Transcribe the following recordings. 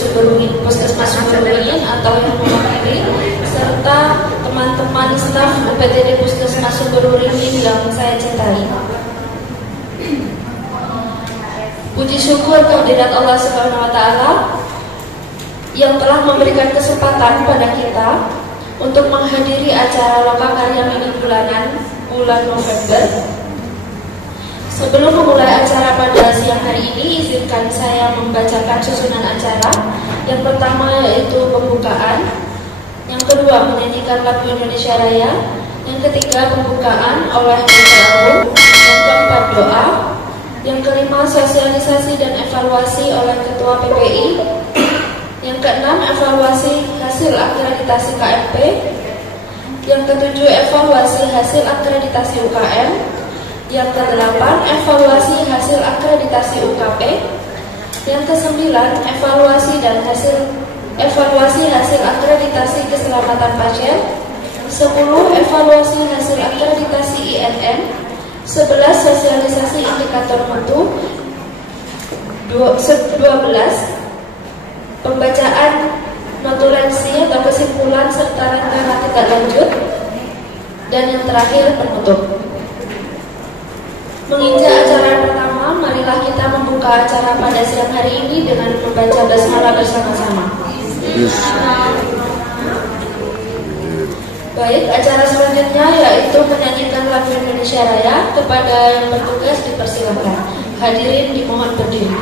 Puskesmas Suberuringin atau yang mewakili, serta teman-teman staf UPTD Puskesmas Suberuringin yang saya cintai. Puji syukur kehadirat Allah Subhanahu wa Ta'ala yang telah memberikan kesempatan pada kita untuk menghadiri acara Lokakarya Mini Bulanan bulan November. Sebelum memulai acara pada siang hari ini, izinkan saya membacakan susunan acara. Yang pertama yaitu pembukaan, yang kedua menyanyikan lagu Indonesia Raya, yang ketiga pembukaan oleh Dr. Agung, yang keempat doa, yang kelima sosialisasi dan evaluasi oleh Ketua PPI, yang keenam evaluasi hasil akreditasi KMP, yang ketujuh evaluasi hasil akreditasi UKM, yang kedelapan evaluasi hasil akreditasi UKP, yang kesembilan evaluasi hasil akreditasi keselamatan pasien, 10 evaluasi hasil akreditasi INN, 11 sosialisasi indikator mutu, 12 pembacaan notulensi atau kesimpulan serta rencana tindak lanjut, dan yang terakhir penutup. Menginjak acara pertama, marilah kita membuka acara pada siang hari ini dengan membaca basmalah bersama-sama. Baik, acara selanjutnya yaitu menyanyikan lagu Indonesia Raya. Kepada yang bertugas dipersilakan. Hadirin dimohon berdiri.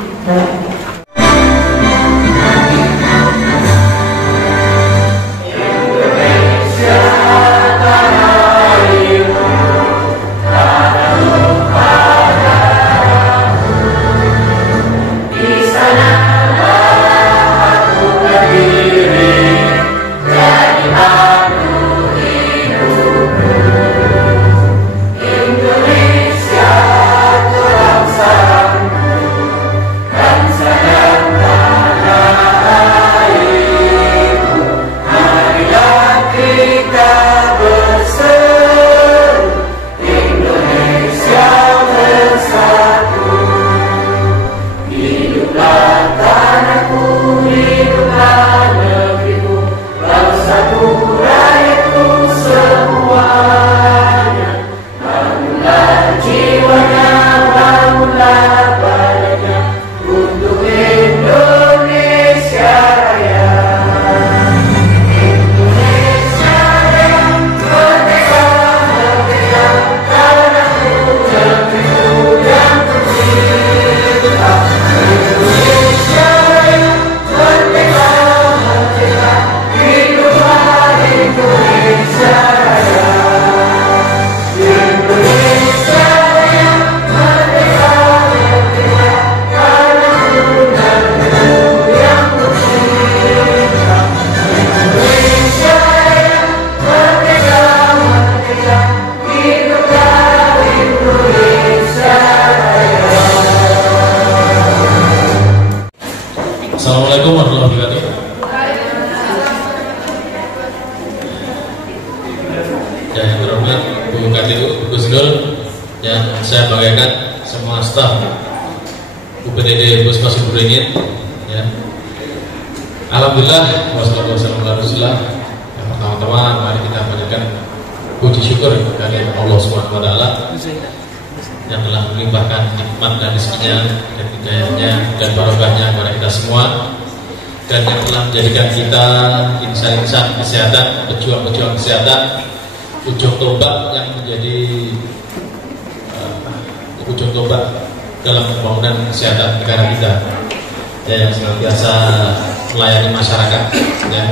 Assalamualaikum warahmatullahi wabarakatuh. Yang terhormat Bu Katibu, Bu Gusnul, yang saya banggakan semua staf UPTD Puskesmas Suberuringin. Ya. Alhamdulillah, wassalamualaikum warahmatullahi wabarakatuh. Yang pertama-tama mari kita panjatkan puji syukur kepada Allah Subhanahu wa Ta'ala yang telah melimpahkan nikmat dan rezekinya dan hidayahnya dan barokahnya kepada kita semua, dan yang telah menjadikan kita insan-insan kesehatan, pejuang-pejuang kesehatan, ujung tombak yang menjadi ujung tombak dalam pembangunan kesehatan negara kita, ya, yang senantiasa melayani masyarakat. Ya.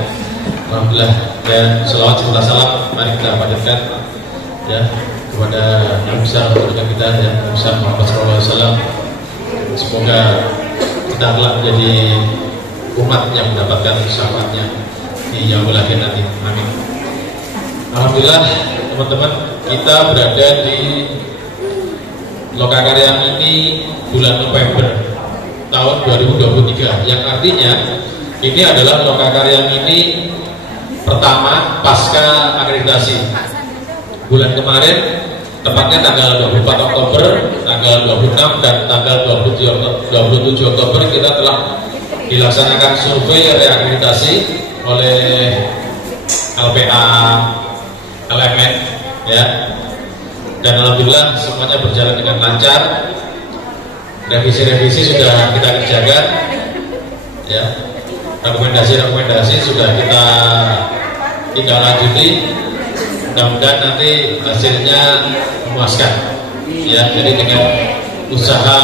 Alhamdulillah, dan selawat serta salam mari kita panjatkan ya kepada yang besar kepada kita, yang besar Muhammad SAW. Semoga kita telah menjadi umat yang mendapatkan syafaatnya di yaumul akhir nanti. Amin. Alhamdulillah, teman-teman, kita berada di Lokakarya ini bulan November tahun 2023, yang artinya ini adalah Lokakarya ini pertama pasca akreditasi. Bulan kemarin, tepatnya tanggal 24 Oktober, tanggal 26 dan tanggal 27 Oktober kita telah dilaksanakan survei reakreditasi oleh LPA LMN ya, dan alhamdulillah semuanya berjalan dengan lancar. Revisi-revisi sudah kita kerjakan ya, rekomendasi sudah kita tindak lanjuti, mudah-mudahan nanti hasilnya memuaskan ya. Jadi dengan usaha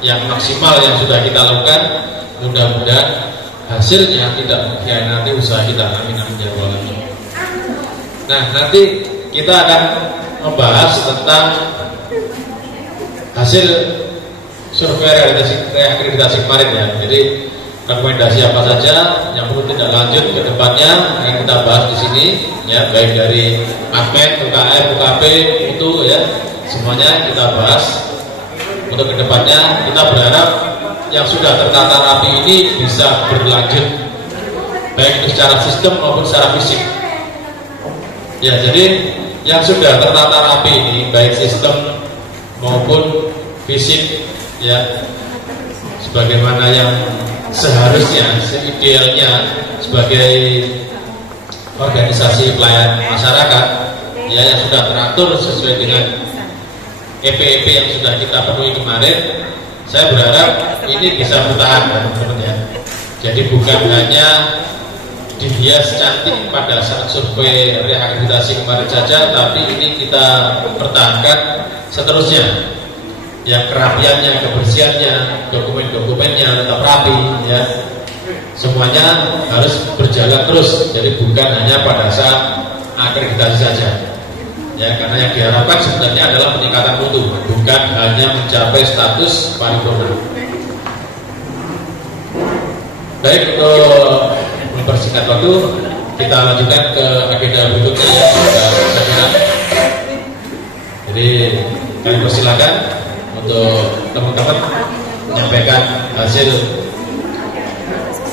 yang maksimal yang sudah kita lakukan, mudah-mudahan hasilnya tidak mengkhianati usaha kita. Amin amin ya rabbal alamin. Nah, nanti kita akan membahas tentang hasil survei reakreditasi kemarin ya. Jadi rekomendasi apa saja yang perlu tidak lanjut ke depannya akan kita bahas di sini ya, baik dari Admen, UKM, UKP, itu ya, semuanya kita bahas. Untuk kedepannya kita berharap yang sudah tertata rapi ini bisa berlanjut, baik itu secara sistem maupun secara fisik. Ya, jadi yang sudah tertata rapi ini baik sistem maupun fisik ya, sebagaimana yang seharusnya, seidealnya sebagai organisasi pelayan masyarakat ya, yang sudah teratur sesuai dengan EP-EP yang sudah kita penuhi kemarin. Saya berharap ini bisa bertahan teman-teman ya. Jadi bukan hanya dihias cantik pada saat survei reakreditasi kemarin saja, tapi ini kita pertahankan seterusnya. Yang kerapiannya, kebersihannya, dokumen-dokumennya tetap rapi ya. Semuanya harus berjalan terus. Jadi bukan hanya pada saat akreditasi saja. Ya, karena yang diharapkan sebenarnya adalah peningkatan mutu, bukan hanya mencapai status paripurna. Baik, untuk mempersingkat waktu, kita lanjutkan ke agenda berikutnya ya, saya kira. Jadi kami persilakan untuk teman-teman menyampaikan hasil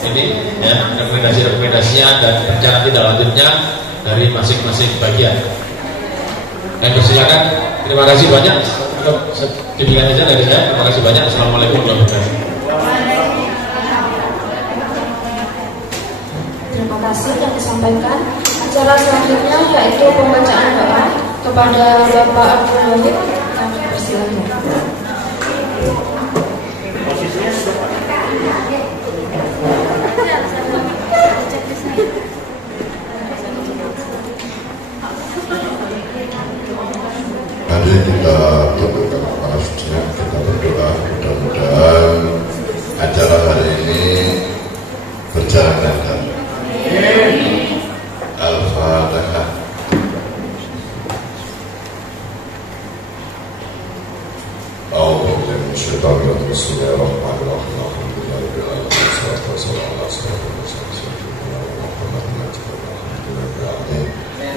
ini ya, rekomendasinya dan rencana tindak lanjutnya dari masing-masing bagian. Kami persilakan. Terima kasih banyak untuk demikian saja dari saya. Terima kasih banyak. Assalamualaikum warahmatullahi wabarakatuh. Terima kasih yang disampaikan. Acara selanjutnya yaitu pembacaan doa kepada Bapak Abdul Wahid. Kami persilakan. Mari kita tundukkan kepala sejenak, kita berdoa, mudah-mudahan acara hari ini berjalan lancar. Al-Fatihah.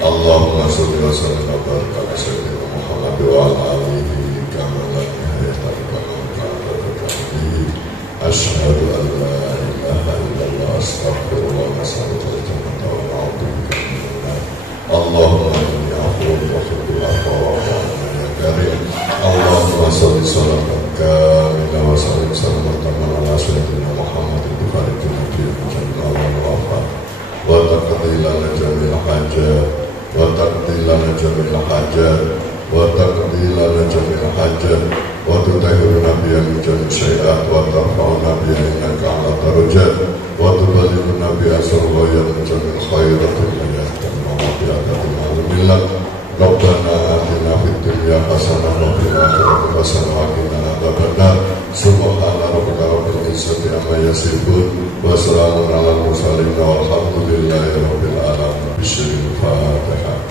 Allahumma sholli wa sallim wa barik ala sayyidina Muhammad wa ala alihi kama la nihayata asyhadu an la ilaha illallah astaghfirullah wa sallallahu alaihi wa sallam. Allahumma inni afuwwun tuhibbul afwa fa'fu ya karim. Allahumma sholli salatan kamilah wa sallim salamatan ala sayyidina Muhammad wa barik ala wa taqdi lana jami'al hajat wa taqdi lana jami'al hajat wa taqdi lana jami'al hajat wa tutahhiruna biha min jami'i syai'at wa tarfa'una biha innaka 'ala darajat wa tuballighuna biha sarwaya min jami'il khairatil hayati wa bi'adatil alhamdulillah. Rabbana atina fid dunya hasanah wa fil akhirati hasanah wa qina adzabannar. Subhana rabbika rabbil izzati amma yasifun wa salamun alal mursalin walhamdulillahi rabbil alamin. Bismillahirrahmanirrahim.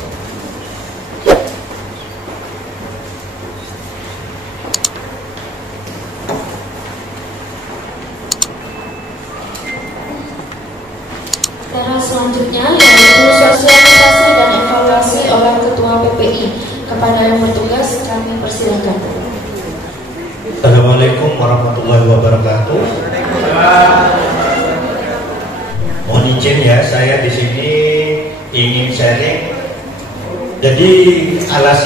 Acara selanjutnya yaitu sosialisasi dan evaluasi oleh Ketua PPI. Kepada yang bertugas kami persilakan. Assalamualaikum warahmatullahi wabarakatuh. Mohon izin ya, saya di sini ingin sharing. Jadi salah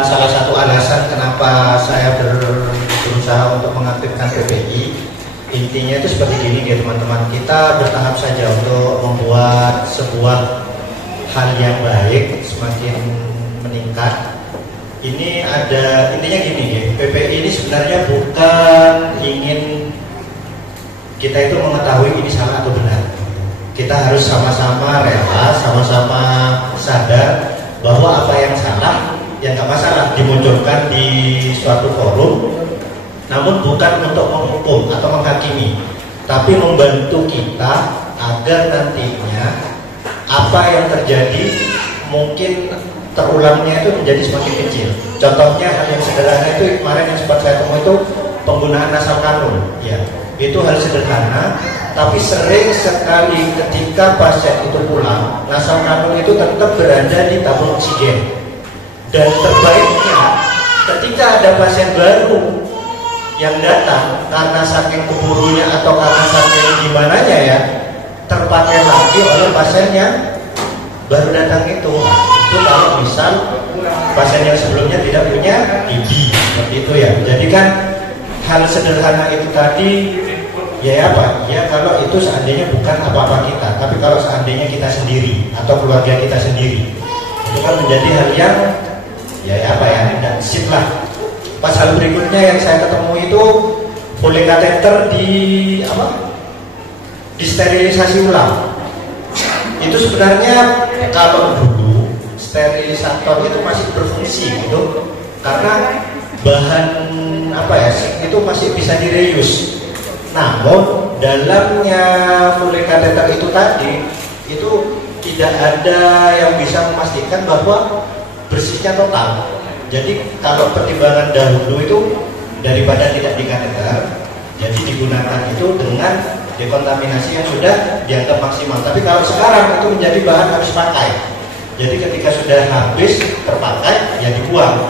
satu alasan kenapa saya berusaha untuk mengaktifkan PPI Intinya itu seperti gini ya teman-teman, kita bertahap saja untuk membuat sebuah hal yang baik semakin meningkat. Ini ada intinya gini ya, PPI ini sebenarnya bukan ingin kita itu mengetahui ini salah atau benar. Kita harus sama-sama rela, sama-sama sadar bahwa apa yang salah, yang nggak masalah dimunculkan di suatu forum, namun bukan untuk menghukum atau menghakimi, tapi membantu kita agar nantinya apa yang terjadi mungkin terulangnya itu menjadi semakin kecil. Contohnya hal yang sederhana itu kemarin yang sempat saya temui itu penggunaan nasab kanun, ya itu hal sederhana, tapi sering sekali ketika pasien itu pulang, nasab kanun itu tetap berada di tabung oksigen. Dan terbaiknya ketika ada pasien baru yang datang karena saking keburunya atau karena saking gimananya ya, terpakai lagi oleh pasien yang baru datang itu. Itu kalau misal pasien yang sebelumnya tidak punya IB, seperti itu ya. Jadi kan hal sederhana itu tadi ya apa? Ya kalau itu seandainya bukan apa-apa kita, tapi kalau seandainya kita sendiri atau keluarga kita sendiri, itu kan menjadi hal yang ya apa ya, dan sip lah. Pas hal berikutnya yang saya ketemu itu boleh kateter di apa? Disterilisasi ulang. Itu sebenarnya kalau dulu sterilisator itu masih berfungsi gitu, karena bahan apa ya itu masih bisa direuse. Namun dalamnya full kateter itu tadi itu tidak ada yang bisa memastikan bahwa bersihnya total. Jadi kalau pertimbangan dahulu itu daripada tidak dikateter, jadi digunakan itu dengan dekontaminasi yang sudah dianggap maksimal. Tapi kalau sekarang itu menjadi bahan habis pakai. Jadi ketika sudah habis terpakai ya dibuang.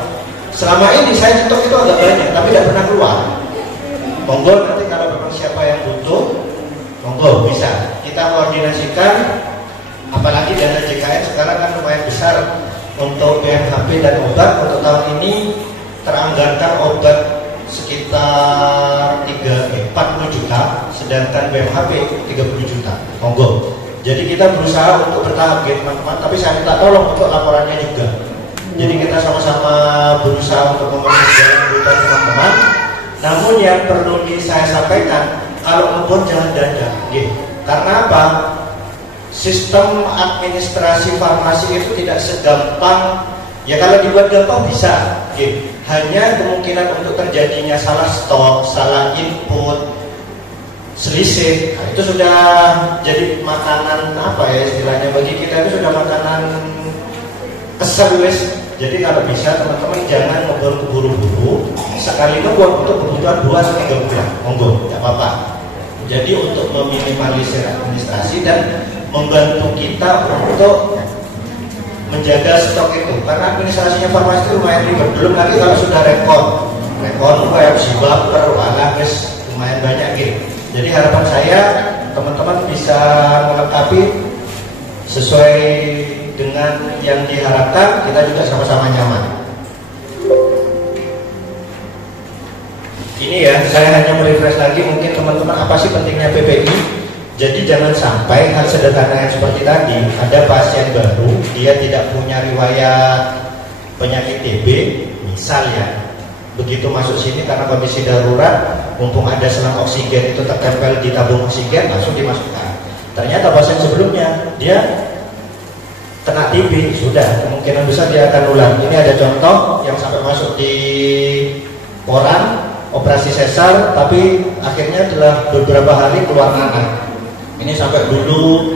Selama ini saya stok itu agak banyak tapi tidak pernah keluar. Monggo nanti kalau memang siapa yang butuh, monggo bisa kita koordinasikan. Apalagi dana JKN sekarang kan lumayan besar untuk BMHP dan obat. Untuk tahun ini teranggarkan obat sekitar 40 juta, sedangkan BMHP 30 juta. Monggo. Jadi kita berusaha untuk bertahap gitu teman-teman, tapi saya minta tolong untuk laporannya juga. Jadi kita sama-sama berusaha untuk memenuhi segala kebutuhan teman-teman. Namun yang perlu saya sampaikan, kalau ngebon jangan dada, gitu. Karena apa? Sistem administrasi farmasi itu tidak segampang. Ya kalau dibuat gampang bisa, gitu. Hanya kemungkinan untuk terjadinya salah stok, salah input, selisih, nah, itu sudah jadi makanan apa ya istilahnya bagi kita, itu sudah makanan kesel wes. Jadi kalau bisa teman-teman jangan ngebor keburu-buru, sekali ngebor untuk kebutuhan 2-3 bulan, monggo, tidak apa-apa. Jadi untuk meminimalisir administrasi dan membantu kita untuk menjaga stok itu, karena administrasinya farmasi itu lumayan ribet. Belum lagi kalau sudah rekon web, sibab, perwalah, lumayan banyak gitu. Jadi harapan saya teman-teman bisa melengkapi sesuai dengan yang diharapkan, kita juga sama-sama nyaman. Ini ya, saya hanya merefresh lagi mungkin teman-teman apa sih pentingnya PPI. Jadi jangan sampai hal sederhana yang seperti tadi, ada pasien baru, dia tidak punya riwayat penyakit TB, misal ya. Begitu masuk sini karena kondisi darurat, mumpung ada selang oksigen itu tertempel di tabung oksigen, langsung dimasukkan. Ternyata pasien sebelumnya dia kena TB, sudah kemungkinan besar dia akan ulang. Ini ada contoh yang sampai masuk di koran, operasi sesar, tapi akhirnya setelah beberapa hari keluar nanah. Ini sampai dulu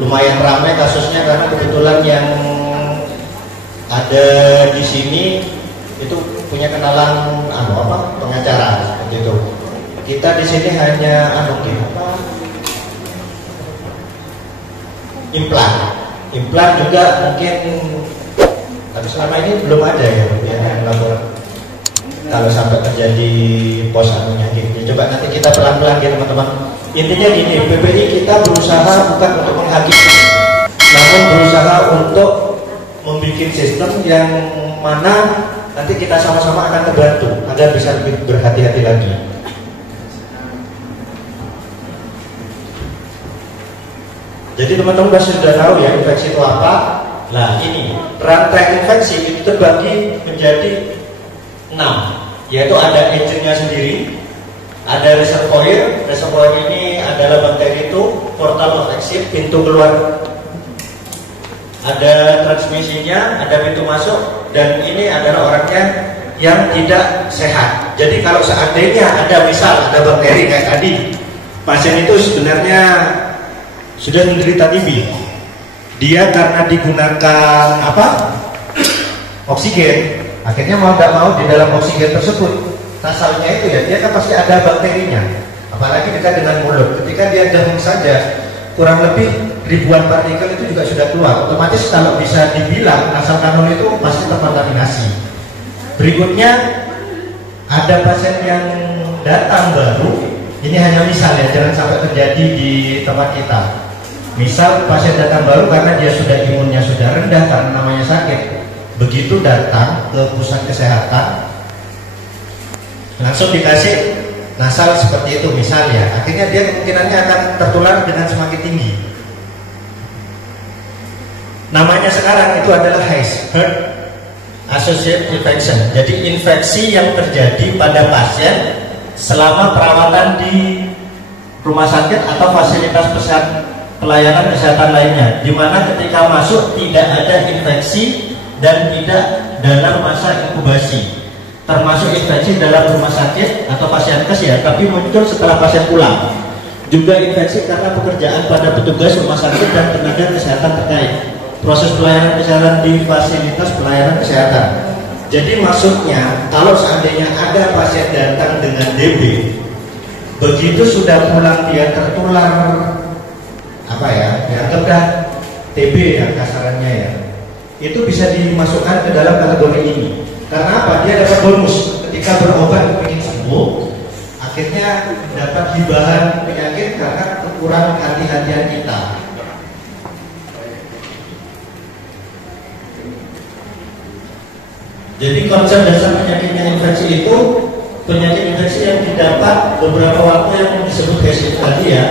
lumayan ramai kasusnya karena kebetulan yang ada di sini itu punya kenalan pengacara seperti itu. Kita di sini hanya implan juga mungkin, tapi selama ini belum ada ya yang lapor kalau sampai terjadi pos gitu. Coba nanti kita pelan-pelan ya teman-teman. Intinya gini, PPI kita berusaha bukan untuk menghakimi, namun berusaha untuk membuat sistem yang mana nanti kita sama-sama akan terbantu agar bisa lebih berhati-hati lagi. Jadi teman-teman pasti sudah tahu ya infeksi itu apa. Nah ini rantai infeksi itu terbagi menjadi 6, yaitu ada agentnya sendiri, ada reservoir. Reservoir ini adalah bakteri itu portal of exit, pintu keluar. Ada transmisinya, ada pintu masuk, dan ini adalah orangnya yang tidak sehat. Jadi kalau seandainya ada misal ada bakteri kayak tadi, pasien itu sebenarnya sudah menderita TB. Dia karena digunakan oksigen, akhirnya mau nggak mau di dalam oksigen tersebut nasalnya itu ya dia kan pasti ada bakterinya. Apalagi dekat dengan mulut. Ketika dia dahung saja kurang lebih ribuan partikel itu juga sudah keluar. Otomatis kalau bisa dibilang nasal kanul itu pasti terkontaminasi. Berikutnya ada pasien yang datang baru. Ini hanya misal ya, jangan sampai terjadi di tempat kita. Misal pasien datang baru karena dia sudah imunnya sudah rendah karena namanya sakit. Begitu datang ke pusat kesehatan, langsung dikasih nasal seperti itu misalnya, akhirnya dia kemungkinannya akan tertular dengan semakin tinggi. Namanya sekarang itu adalah Heart Associated Infection. Jadi infeksi yang terjadi pada pasien selama perawatan di rumah sakit atau fasilitas pelayanan kesehatan lainnya, di mana ketika masuk tidak ada infeksi dan tidak dalam masa inkubasi, termasuk infeksi dalam rumah sakit atau pasienkes ya, tapi muncul setelah pasien pulang. Juga infeksi karena pekerjaan pada petugas rumah sakit dan tenaga kesehatan terkait proses pelayanan kesehatan di fasilitas pelayanan kesehatan. Jadi maksudnya kalau seandainya ada pasien datang dengan DB, begitu sudah pulang dia tertular dianggaplah TB ya kasarannya ya, itu bisa dimasukkan ke dalam kategori ini. Karena apa? Dia dapat bonus ketika berobat ingin sembuh, akhirnya dapat hibahan penyakit karena kekurangan hati-hatian kita. Jadi konsep dasar penyakitnya infeksi itu penyakit infeksi yang didapat beberapa waktu yang disebut basic tadi ya.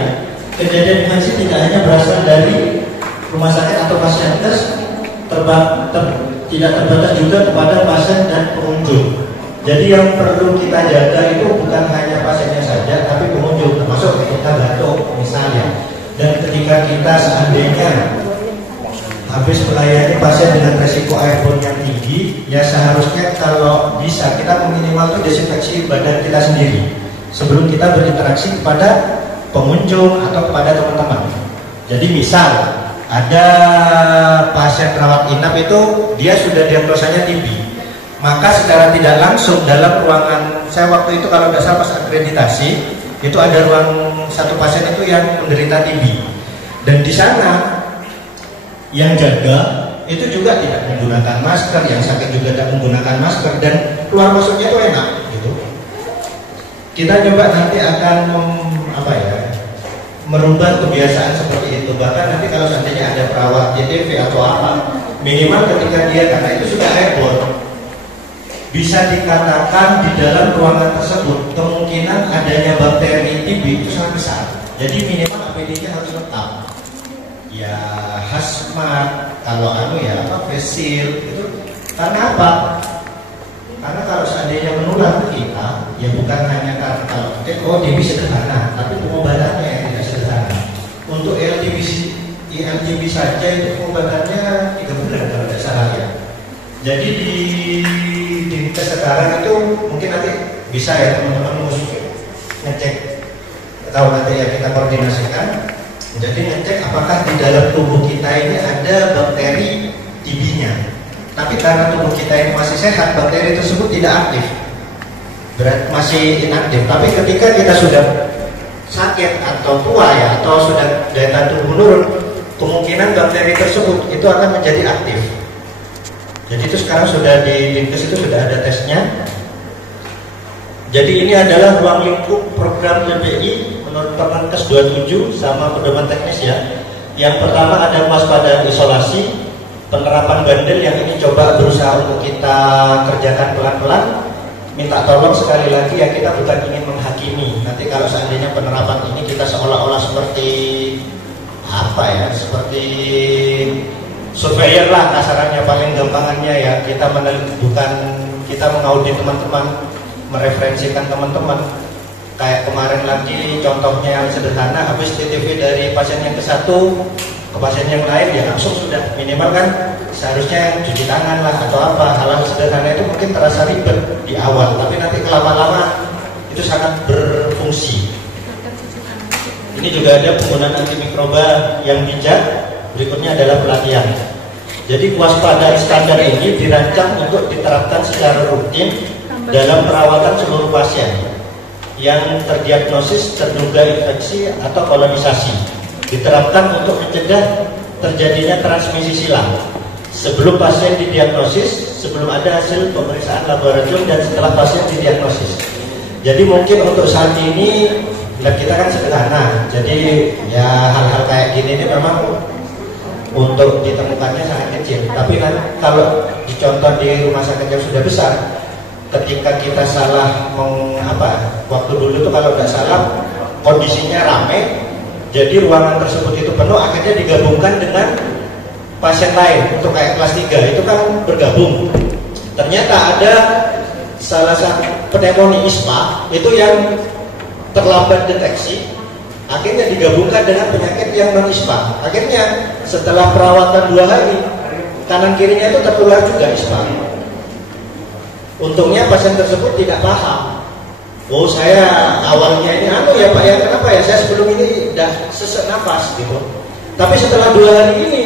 Kejadian infeksi tidak hanya berasal dari rumah sakit atau pasienkes, tidak terbatas juga kepada pasien dan pengunjung. Jadi yang perlu kita jaga itu bukan hanya pasiennya saja, tapi pengunjung, termasuk kita batuk misalnya. Dan ketika kita seandainya habis melayani pasien dengan resiko airborne yang tinggi, ya seharusnya kalau bisa kita minimal itu desinfeksi badan kita sendiri sebelum kita berinteraksi kepada pengunjung atau kepada teman-teman. Jadi misal ada pasien rawat inap itu dia sudah diagnosanya TB, maka secara tidak langsung dalam ruangan, saya waktu itu kalau tidak salah pas akreditasi itu ada ruang satu pasien itu yang menderita TB, dan di sana yang jaga itu juga tidak menggunakan masker, yang sakit juga tidak menggunakan masker, dan keluar masuknya itu enak gitu. Kita coba nanti akan merubah kebiasaan seperti itu. Bahkan nanti kalau seandainya ada perawat JTV atau apa, minimal ketika dia, karena itu sudah airborne, bisa dikatakan di dalam ruangan tersebut kemungkinan adanya bakteri TB itu sangat besar. Jadi minimal APD-nya harus lengkap. Ya hazmat, kalau face shield itu. Karena apa? Karena kalau seandainya menular ke kita, ya bukan hanya karena kalau TB sederhana, tapi pengobatannya yang tidak sederhana. Untuk ILTB saja itu pengobatannya 3 bulan kalau tidak salah ya. Jadi di dinkes sekarang itu mungkin nanti bisa ya teman-teman ngecek, atau nanti ya kita koordinasikan. Jadi ngecek apakah di dalam tubuh kita ini ada bakteri TB-nya. Tapi karena tubuh kita ini masih sehat, bakteri tersebut tidak aktif, masih inaktif. Tapi ketika kita sudah sakit atau tua ya, atau sudah daya tahan tubuh menurun, kemungkinan bakteri tersebut itu akan menjadi aktif. Jadi itu sekarang sudah di dinkes itu sudah ada tesnya. Jadi ini adalah ruang lingkup program PPI menurut Permenkes 27 sama pedoman teknis ya. Yang pertama ada waspada isolasi, penerapan bandel yang ini coba berusaha untuk kita kerjakan pelan-pelan. Minta tolong sekali lagi ya, kita bukan ingin menghakimi. Nanti kalau seandainya penerapan ini kita seolah-olah seperti apa ya, seperti surveyor lah kasarannya, paling gampangannya ya. Bukan kita mengaudit teman-teman, mereferensikan teman-teman. Kayak kemarin lagi contohnya yang sederhana, habis TTV dari pasien yang ke satu ke pasien yang lain, ya langsung sudah minimal kan seharusnya cuci tangan lah atau apa. Hal-hal sederhana itu mungkin terasa ribet di awal, tapi nanti kelama-lama itu sangat berfungsi. Ini juga ada penggunaan antimikroba yang bijak. Berikutnya adalah pelatihan. Jadi kewaspadaan standar ini dirancang untuk diterapkan secara rutin dalam perawatan seluruh pasien yang terdiagnosis terduga infeksi atau kolonisasi. Diterapkan untuk mencegah terjadinya transmisi silang sebelum pasien didiagnosis, sebelum ada hasil pemeriksaan laboratorium, dan setelah pasien didiagnosis. Jadi mungkin untuk saat ini lab kita kan sederhana, jadi ya hal-hal kayak gini ini memang untuk ditemukannya sangat kecil. Tapi kan kalau dicontoh di rumah sakit yang sudah besar, ketika kita salah waktu dulu itu kalau tidak salah kondisinya ramai, jadi ruangan tersebut itu penuh, akhirnya digabungkan dengan pasien lain untuk kayak kelas 3 itu kan bergabung. Ternyata ada salah satu pneumonia ISPA itu yang terlambat deteksi, akhirnya digabungkan dengan penyakit yang non ISPA. Akhirnya setelah perawatan 2 hari, kanan kirinya itu tertular juga ISPA. Untungnya pasien tersebut tidak paham. Oh, saya awalnya ini ya Pak, ya kenapa ya saya sebelum ini udah sesak nafas gitu. Tapi setelah 2 hari ini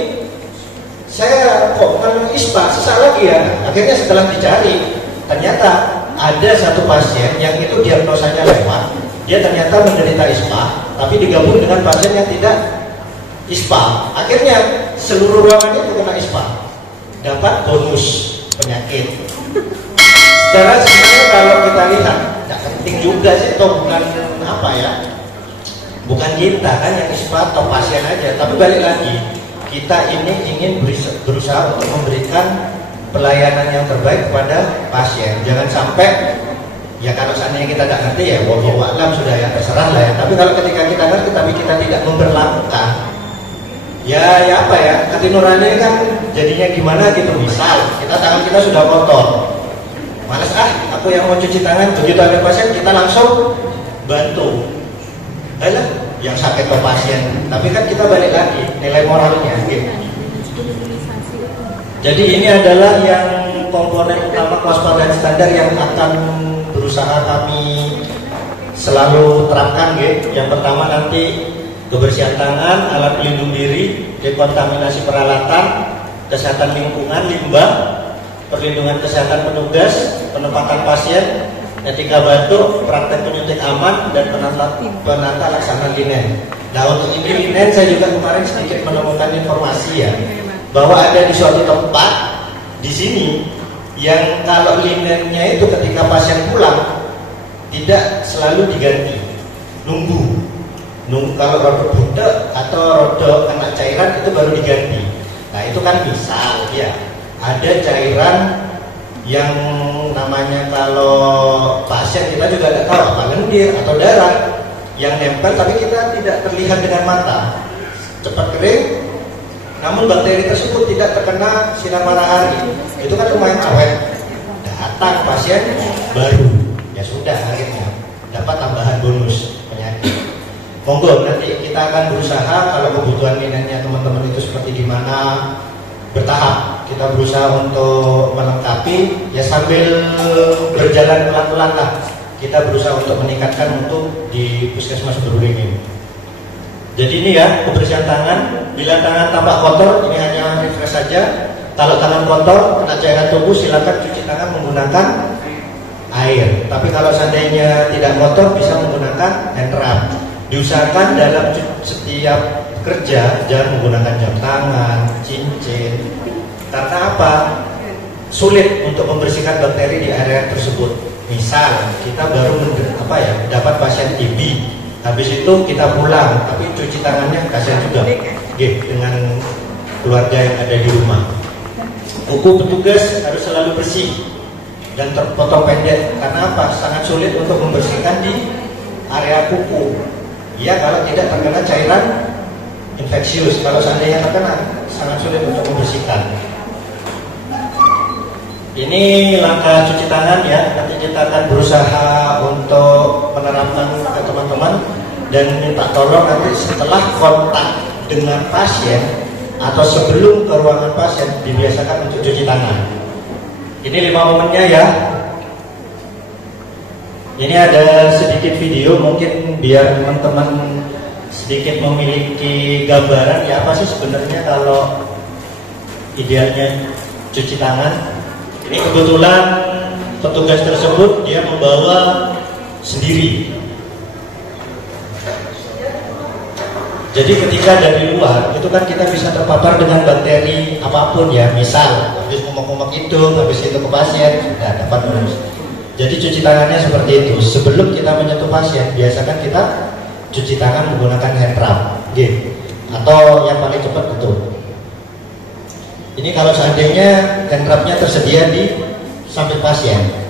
saya kok mengandung ISPA, sesak lagi ya. Akhirnya setelah dicari, ternyata ada satu pasien yang itu diagnosanya lewat. Dia ternyata menderita ISPA, tapi digabung dengan pasien yang tidak ISPA. Akhirnya seluruh ruangan itu kena ISPA, dapat bonus penyakit. Secara sebenarnya kalau kita lihat, tidak penting juga sih, atau bukan bukan kita kan yang ISPA atau pasien aja. Tapi balik lagi, kita ini ingin berusaha untuk memberikan pelayanan yang terbaik kepada pasien. Jangan sampai ya kalau seandainya kita tidak ngerti ya wallahu a'lam sudah ya, terserah lah ya. Tapi kalau ketika kita ngerti tapi kita tidak memperlakukan, ya hati nurani kan jadinya gimana gitu. Misal tangan kita sudah kotor, malas aku yang mau cuci tangan, begitu ada pasien kita langsung bantu. Ayolah yang sakit ke pasien, tapi kan kita balik lagi nilai moralnya gitu. Jadi ini adalah yang komponen utama kewaspadaan standar yang akan berusaha kami selalu terapkan gitu. Yang pertama nanti kebersihan tangan, alat pelindung diri, dekontaminasi peralatan, kesehatan lingkungan, limbah, perlindungan kesehatan petugas, penempatan pasien, etika batuk, praktek penyuntik aman, dan penata laksana linen. Nah untuk ini linen saya juga kemarin sedikit menemukan informasi ya, bahwa ada di suatu tempat di sini yang kalau linennya itu ketika pasien pulang tidak selalu diganti, nunggu kalau rodok budak atau rodok kena cairan itu baru diganti. Nah itu kan misal ya ada cairan yang namanya kalau pasien kita juga tidak tahu apa lendir atau darah yang nempel tapi kita tidak terlihat dengan mata, cepat kering, namun bakteri tersebut tidak terkena sinar matahari, itu kan lumayan awet. Datang pasien baru, ya sudah akhirnya dapat tambahan bonus penyakit. Monggo nanti kita akan berusaha kalau kebutuhan linennya teman-teman itu seperti gimana, bertahap kita berusaha untuk melengkapi ya sambil berjalan pelan-pelan lah. Kita berusaha untuk meningkatkan untuk di puskesmas Beruling ini. Jadi ini ya kebersihan tangan. Bila tangan tampak kotor ini hanya refresh saja. Kalau tangan kotor kena cairan tubuh silakan cuci tangan menggunakan air. Tapi kalau seandainya tidak kotor bisa menggunakan hand rub. Diusahakan dalam setiap kerja jangan menggunakan jam tangan, cincin. Karena apa? Sulit untuk membersihkan bakteri di area tersebut. Misal kita baru dapat pasien TB, habis itu kita pulang, tapi cuci tangannya kasihan juga, dengan keluarga yang ada di rumah. Kuku petugas harus selalu bersih dan terpotong pendek. Karena apa? Sangat sulit untuk membersihkan di area kuku. Ya kalau tidak terkena cairan infeksius. Kalau seandainya terkena, sangat sulit untuk membersihkan. Ini langkah cuci tangan ya. Nanti kita akan berusaha untuk menerapkan ke teman-teman dan minta tolong nanti setelah kontak dengan pasien atau sebelum ke ruangan pasien dibiasakan untuk cuci tangan. Ini 5 momennya ya. Ini ada sedikit video mungkin biar teman-teman sedikit memiliki gambaran ya apa sih sebenarnya kalau idealnya cuci tangan. Ini kebetulan petugas tersebut dia membawa sendiri. Jadi ketika dari luar itu kan kita bisa terpapar dengan bakteri apapun ya. Misal habis ngomong-ngomong habis itu ke pasien sudah dapat virus. Jadi cuci tangannya seperti itu. Sebelum kita menyentuh pasien biasakan kita cuci tangan menggunakan hand rub gitu. Atau yang paling cepat itu. Ini kalau seandainya hand rub-nya tersedia di samping pasien.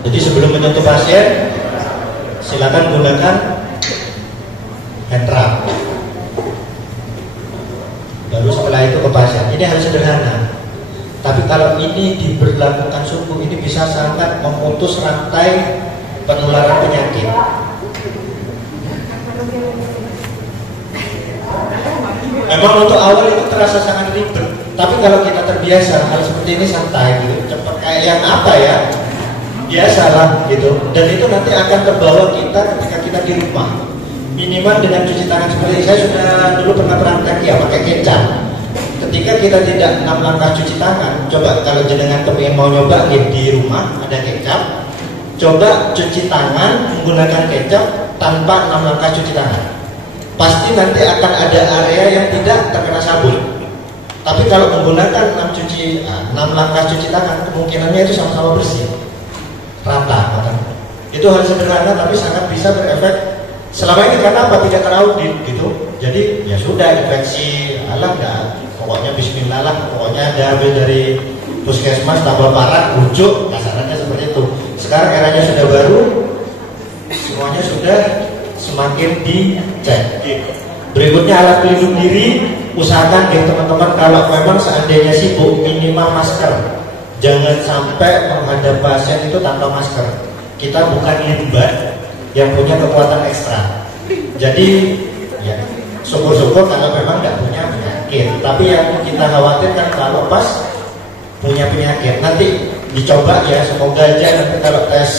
Jadi sebelum menyentuh pasien, silakan gunakan hand rub. Baru setelah itu ke pasien. Ini harus sederhana. Tapi kalau ini diberlakukan sungguh, ini bisa sangat memutus rantai penularan penyakit. Memang untuk awal itu terasa sangat ribet. Tapi kalau kita terbiasa hal seperti ini santai gitu, cepat kayak yang apa ya? Biasalah gitu. Dan itu nanti akan terbawa kita ketika kita di rumah. Minimal dengan cuci tangan seperti saya sudah dulu pernah praktek ya pakai kecap. Ketika kita tidak 6 langkah cuci tangan, coba kalau jenengan kepingin mau nyoba di rumah ada kecap, coba cuci tangan menggunakan kecap tanpa 6 langkah cuci tangan. Pasti nanti akan ada area yang tidak terkena sabun. Tapi kalau menggunakan 6 langkah cuci tangan, kemungkinannya itu sama-sama bersih, rata. Itu hal sederhana tapi sangat bisa berefek. Selama ini karena apa tidak teraudit gitu, jadi ya sudah infeksi alam dah, pokoknya Bismillah lah, pokoknya ada habis dari puskesmas tambah parah, rujuk, kasarannya seperti itu. Sekarang eranya sudah baru, semuanya sudah semakin dicek. Berikutnya alat pelindung diri, usahakan ya teman-teman kalau memang seandainya sibuk minimal masker, jangan sampai menghadap pasien itu tanpa masker. Kita bukan limbat yang punya kekuatan ekstra. Jadi ya syukur-syukur kalau memang tidak punya penyakit. Tapi yang kita khawatirkan kalau pas punya penyakit, nanti dicoba ya, semoga aja nanti kalau tes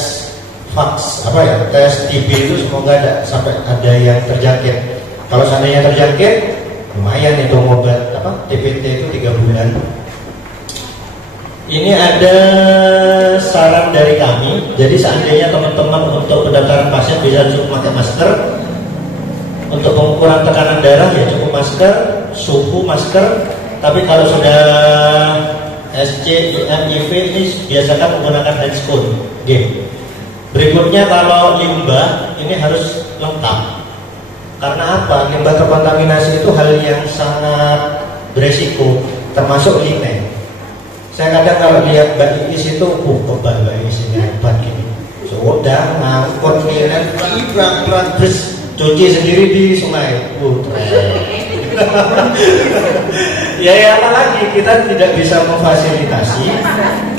tes TB itu semoga ada sampai ada yang terjangkit. Kalau seandainya terjangkit, lumayan itu obat TPT itu 3 bulan. Ini ada saran dari kami. Jadi seandainya teman-teman untuk pendaftaran pasien bisa cukup pakai masker. Untuk pengukuran tekanan darah ya cukup masker, suhu masker. Tapi kalau sudah SC, IM, IV ini biasakan menggunakan handscoon. Berikutnya kalau limbah ini harus lengkap. Karena apa? Limbah terkontaminasi itu hal yang sangat beresiko, termasuk linen. Saya kadang kalau lihat Mbak Iis itu kebal Mbak Iis ini hebat gini. Sudah ngangkut linen, berang cuci sendiri di sungai. Ya apa lagi, kita tidak bisa memfasilitasi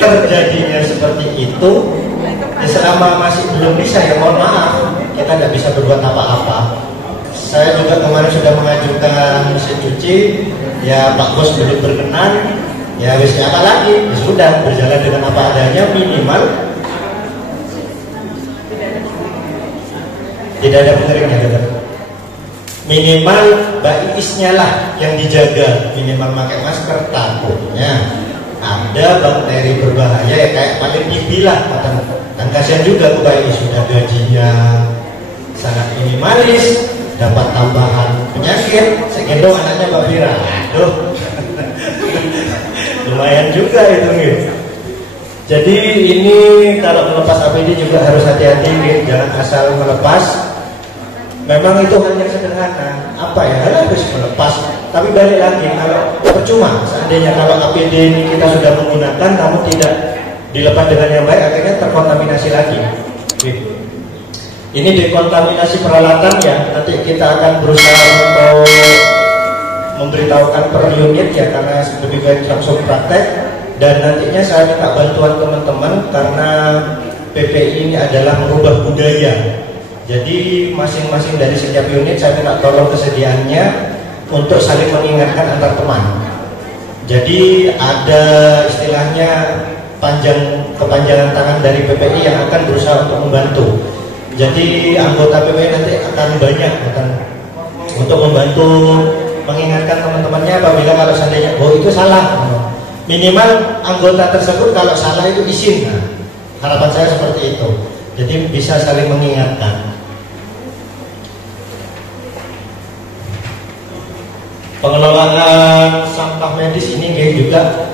terjadinya seperti itu. Selama masih belum bisa ya mohon maaf, kita tidak bisa berbuat apa-apa. Saya juga kemarin sudah mengajukan mesin cuci, ya Pak Bos belum berkenan, ya wis apa lagi, ya sudah berjalan dengan apa adanya, minimal tidak ada pengeringnya, minimal Mbak Iisnya lah yang dijaga, minimal pakai masker, takutnya ada bakteri berbahaya ya kayak paling dibilang, dan kasihan juga Mbak Iis sudah gajinya sangat minimalis, dapat tambahan penyakit, segendong anaknya Mbak Fira. Aduh, lumayan juga itu gitu. Jadi ini kalau melepas APD juga harus hati-hati gitu. Jangan asal melepas. memang itu hanya sederhana, apa ya, harus melepas. Tapi balik lagi, kalau percuma seandainya kalau APD ini kita sudah menggunakan namun tidak dilepas dengan yang baik, akhirnya terkontaminasi lagi. Ini dekontaminasi peralatan ya, nanti kita akan berusaha untuk memberitahukan per unit ya, karena lebih baik langsung praktek. Dan nantinya saya minta bantuan teman-teman karena PPI ini adalah merubah budaya. Jadi masing-masing dari setiap unit saya minta tolong kesediaannya untuk saling mengingatkan antar teman. Jadi ada istilahnya kepanjangan tangan dari PPI yang akan berusaha untuk membantu. Jadi anggota PPI nanti akan banyak untuk membantu mengingatkan teman-temannya apabila kalau seandainya itu salah. Minimal anggota tersebut kalau salah itu izin. Nah, harapan saya seperti itu. Jadi bisa saling mengingatkan. Pengelolaan sampah medis ini juga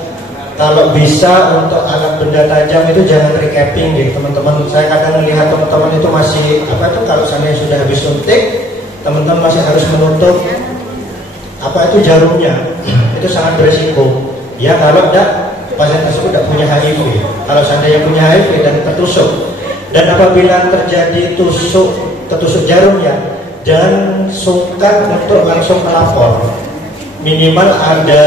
kalau bisa untuk alat benda tajam itu jangan recapping gitu teman-teman. Saya kadang melihat teman-teman itu masih kalau seandainya sudah habis suntik, teman-teman masih harus menutup jarumnya. Itu sangat berisiko. Ya kalau pasien tersebut tidak punya HIV. Kalau seandainya punya HIV dan tertusuk, dan apabila terjadi ketusuk jarum ya, jangan sungkan untuk langsung melapor. Minimal ada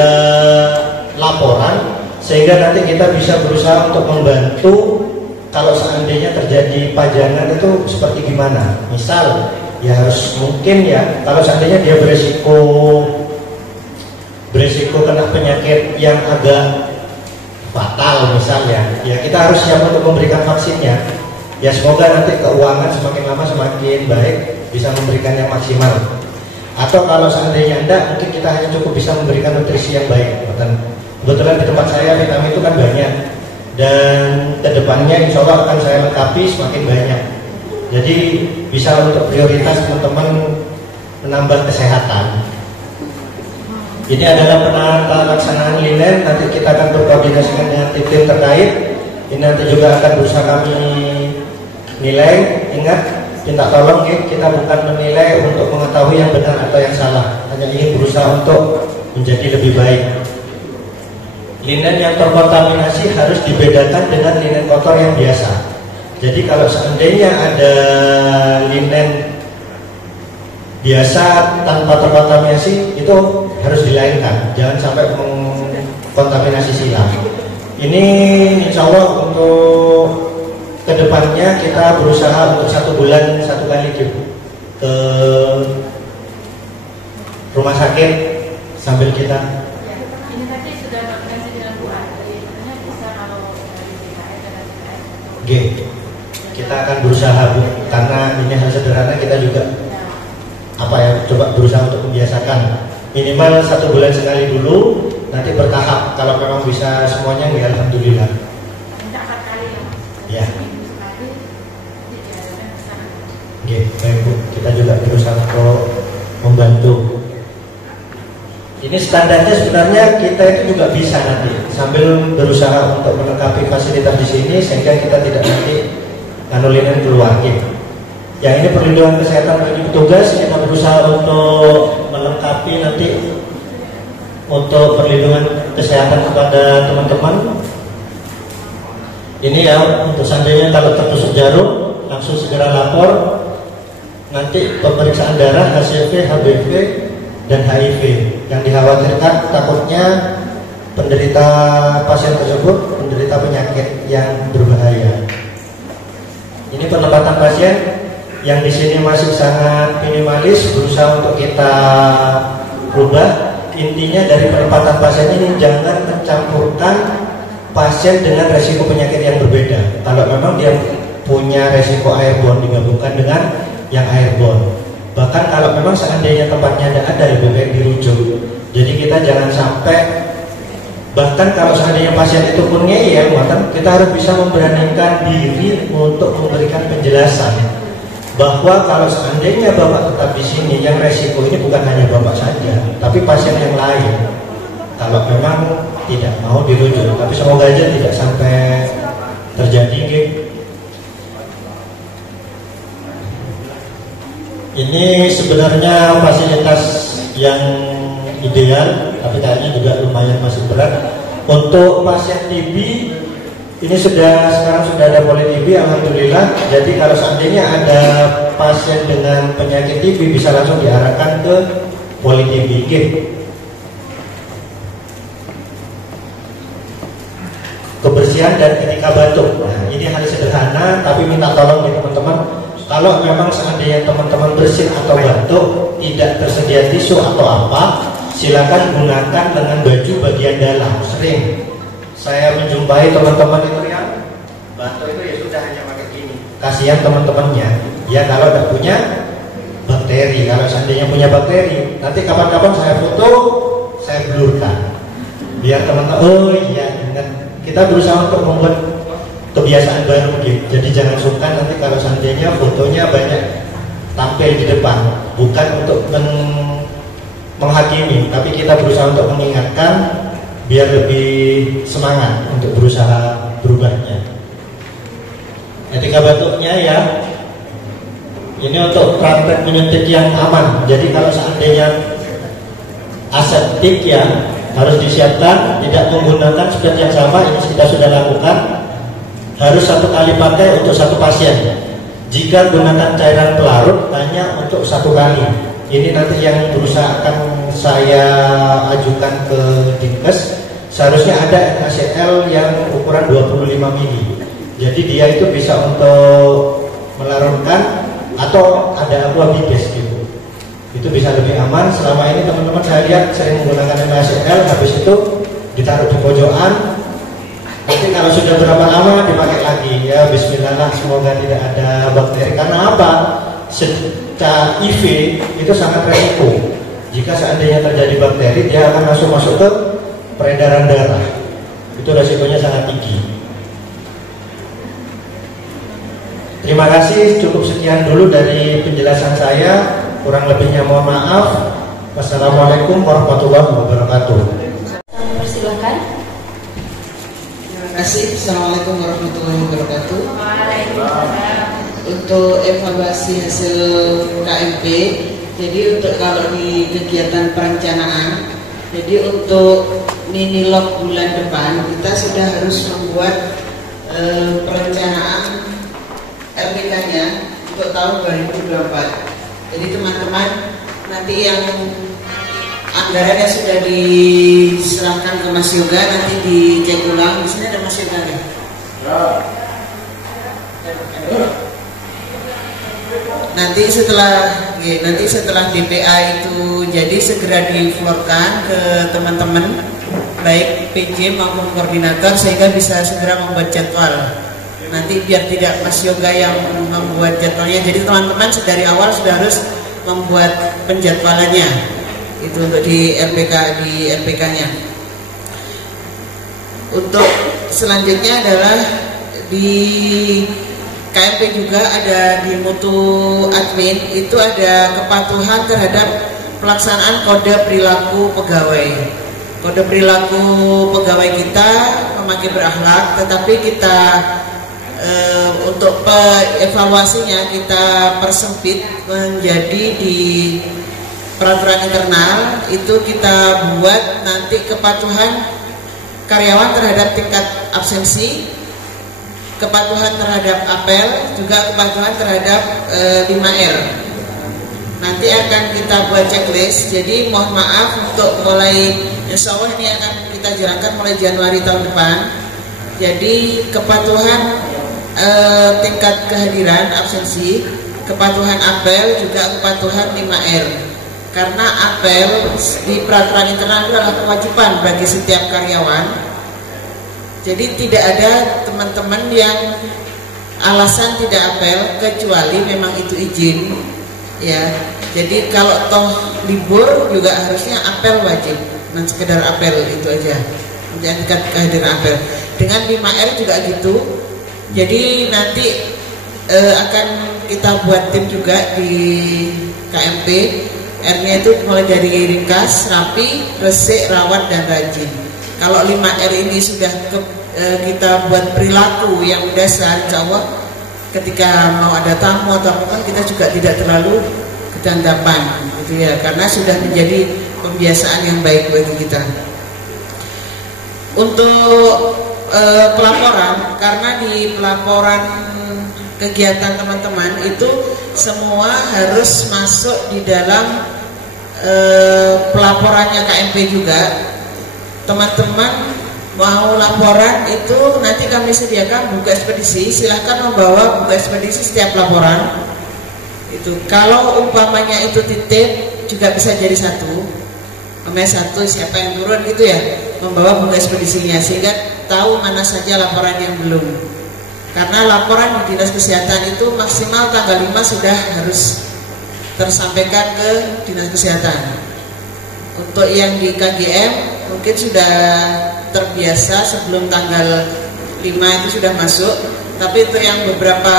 laporan sehingga nanti kita bisa berusaha untuk membantu kalau seandainya terjadi pajangan itu seperti gimana. Misal ya harus mungkin ya kalau seandainya dia beresiko kena penyakit yang agak fatal misalnya, ya kita harus siap untuk memberikan vaksinnya. Ya semoga nanti keuangan semakin lama semakin baik, bisa memberikan yang maksimal. Atau kalau seandainya enggak, mungkin kita hanya cukup bisa memberikan nutrisi yang baik. Kebetulan di tempat saya vitamin itu kan banyak, dan kedepannya insya Allah akan saya lengkapi semakin banyak. Jadi bisa untuk prioritas teman-teman menambah kesehatan. Ini adalah penata laksanaan linen. Nanti kita akan berkoordinasi dengan tim terkait. Ini nanti juga akan berusaha kami nilai. Ingat, minta tolong kita bukan menilai untuk mengetahui yang benar atau yang salah, hanya ingin berusaha untuk menjadi lebih baik. Linen yang terkontaminasi harus dibedakan dengan linen kotor yang biasa. Jadi kalau seandainya ada linen biasa tanpa terkontaminasi, itu harus dilainkan, jangan sampai mengkontaminasi silang. Ini insya Allah untuk kedepannya kita berusaha untuk 1 bulan 1 kali ke rumah sakit sambil kita. Ini tadi sudah koordinasi dengan Bu Adi, bisa kalau dari DKI dan DKI. Kita akan berusaha Bu, karena ini hal sederhana kita juga coba berusaha untuk membiasakan. Minimal 1 bulan sekali dulu, nanti bertahap. Kalau memang bisa semuanya, ya alhamdulillah. Minta 4 kali Ya. ya. Baik Bu, kita juga berusaha untuk membantu. Ini standarnya sebenarnya kita itu juga bisa nanti sambil berusaha untuk melengkapi fasilitas di sini sehingga kita tidak nanti linen keluar. Yang ini perlindungan kesehatan bagi petugas, kita berusaha untuk melengkapi nanti untuk perlindungan kesehatan kepada teman-teman. Ini ya untuk seandainya kalau tertusuk jarum langsung segera lapor. Nanti pemeriksaan darah, HCV, HBV, dan HIV. Yang dikhawatirkan takutnya penderita pasien tersebut menderita penyakit yang berbahaya. Ini penempatan pasien yang di sini masih sangat minimalis, berusaha untuk kita rubah. Intinya dari penempatan pasien ini jangan mencampurkan pasien dengan resiko penyakit yang berbeda. Kalau memang dia punya resiko airborne, digabungkan dengan yang airborne. Bahkan kalau memang seandainya tempatnya ada lebih baik dirujuk. Jadi kita jangan sampai, bahkan kalau seandainya pasien itu pun ngeyel, maka kita harus bisa memberanikan diri untuk memberikan penjelasan bahwa kalau seandainya Bapak tetap di sini, yang resiko ini bukan hanya Bapak saja, tapi pasien yang lain. Kalau memang tidak mau dirujuk, tapi semoga aja tidak sampai terjadi. Ini Ini sebenarnya fasilitas yang ideal, tapi kayaknya juga lumayan masih berat. Untuk pasien TB ini sekarang sudah ada poli TB, alhamdulillah. Jadi kalau seandainya ada pasien dengan penyakit TB bisa langsung diarahkan ke poli TB. Kebersihan dan ketika batuk. Nah, ini hal sederhana, tapi minta tolong nih teman-teman. Kalau memang seandainya teman-teman bersin atau batuk, tidak tersedia tisu atau apa, silakan gunakan dengan baju bagian dalam. Sering saya menjumpai teman-teman itu yang batuk itu ya sudah hanya pakai gini. Kasihan teman-temannya. Ya kalau tidak punya bakteri, kalau seandainya punya bakteri, nanti kapan-kapan saya foto, saya blurkan. Biar teman-teman, oh iya ingat. Kita berusaha untuk membuat kebiasaan baru gitu. Jadi jangan sungkan nanti kalau seandainya fotonya banyak tampil di depan, bukan untuk menghakimi, tapi kita berusaha untuk mengingatkan biar lebih semangat untuk berusaha berubahnya. Etika batuknya ya, ini untuk praktek menyuntik yang aman. Jadi kalau seandainya aseptik ya harus disiapkan, tidak menggunakan spray yang sama. Ini kita sudah lakukan. Harus 1 kali pakai untuk 1 pasien. Jika gunakan cairan pelarut hanya untuk 1 kali. Ini nanti yang berusaha akan saya ajukan ke Dinkes. Seharusnya ada NaCl yang ukuran 25 mili. Jadi dia itu bisa untuk melarutkan atau ada aquabibes gitu. Itu bisa lebih aman. Selama ini teman-teman saya lihat sering menggunakan NaCl, habis itu ditaruh di pojokan. Nanti kalau sudah berapa lama dipakai lagi. Ya bismillah, semoga tidak ada bakteri. Karena apa? Secara IV itu sangat resiko. Jika seandainya terjadi bakteri, dia akan langsung masuk ke peredaran darah. Itu resikonya sangat tinggi. Terima kasih, cukup sekian dulu dari penjelasan saya. Kurang lebihnya mohon maaf. Wassalamualaikum warahmatullahi wabarakatuh. Persilakan. Terima kasih. Assalamualaikum warahmatullahi wabarakatuh. Waalaikumsalam. Untuk evaluasi hasil KMP, jadi untuk kalau di kegiatan perencanaan, jadi untuk mini log bulan depan kita sudah harus membuat perencanaan RPK-nya untuk tahun 2024. Jadi teman-teman nanti yang anggarannya sudah diserahkan ke Mas Yoga, nanti dicek ulang. Di sini ada Mas Yoga kan? Nanti setelah DPA itu jadi segera diflorkan ke teman-teman baik PJ maupun koordinator sehingga bisa segera membuat jadwal. Nanti biar tidak Mas Yoga yang membuat jadwalnya, jadi teman-teman dari awal sudah harus membuat penjadwalannya. Itu untuk di RPK-nya. Untuk selanjutnya adalah di KMP juga ada di mutu admin itu ada kepatuhan terhadap pelaksanaan kode perilaku pegawai. Kode perilaku pegawai kita memakai berakhlak, tetapi kita untuk evaluasinya kita persempit menjadi di peraturan internal itu kita buat nanti kepatuhan karyawan terhadap tingkat absensi, kepatuhan terhadap apel, juga kepatuhan terhadap 5R. Nanti akan kita buat checklist. Jadi mohon maaf untuk mulai, insya Allah ini akan kita jalankan mulai Januari tahun depan. Jadi kepatuhan tingkat kehadiran absensi, kepatuhan apel, juga kepatuhan 5R. Karena apel di peraturan internal itu adalah kewajiban bagi setiap karyawan. Jadi tidak ada teman-teman yang alasan tidak apel kecuali memang itu izin, ya. Jadi kalau toh libur juga harusnya apel wajib, dan sekedar apel itu aja. Menjadikan kehadiran apel. Dengan 5R juga gitu. Jadi nanti akan kita buat tim juga di KMP. R-nya itu mulai dari ringkas, rapi, resik, rawat, dan rajin. Kalau 5R ini sudah kita buat perilaku yang dasar, insya Allah ketika mau ada tamu atau apa kita juga tidak terlalu tanggapan gitu ya, karena sudah menjadi pembiasaan yang baik bagi kita. Untuk pelaporan, karena di pelaporan kegiatan teman-teman itu semua harus masuk di dalam pelaporannya KMP juga. Teman-teman mau laporan itu nanti kami sediakan buku ekspedisi, silahkan membawa buku ekspedisi setiap laporan. Itu kalau umpamanya itu titip juga bisa jadi satu, siapa yang turun gitu ya, membawa buku ekspedisinya sehingga tahu mana saja laporan yang belum. Karena laporan di Dinas Kesehatan itu maksimal tanggal 5 sudah harus tersampaikan ke Dinas Kesehatan. Untuk yang di KGM mungkin sudah terbiasa sebelum tanggal 5 itu sudah masuk, tapi untuk yang beberapa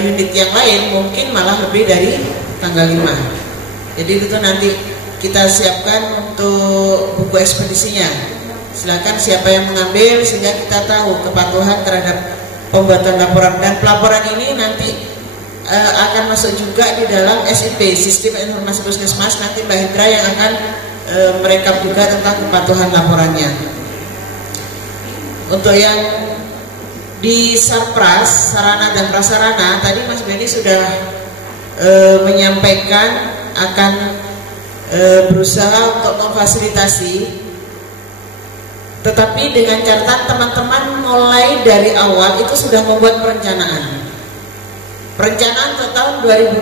unit yang lain mungkin malah lebih dari tanggal 5. Jadi itu nanti kita siapkan untuk buku ekspedisinya. Silakan siapa yang mengambil sehingga kita tahu kepatuhan terhadap pembuatan laporan. Dan pelaporan ini nanti akan masuk juga di dalam SIP, Sistem Informasi Puskesmas. Nanti Mbak Hendra yang akan merekap juga tentang kepatuhan laporannya. Untuk yang di Sarpras, sarana dan prasarana, tadi Mas Benny sudah menyampaikan akan berusaha untuk memfasilitasi. Tetapi dengan catatan teman-teman mulai dari awal itu sudah membuat perencanaan. Perencanaan untuk tahun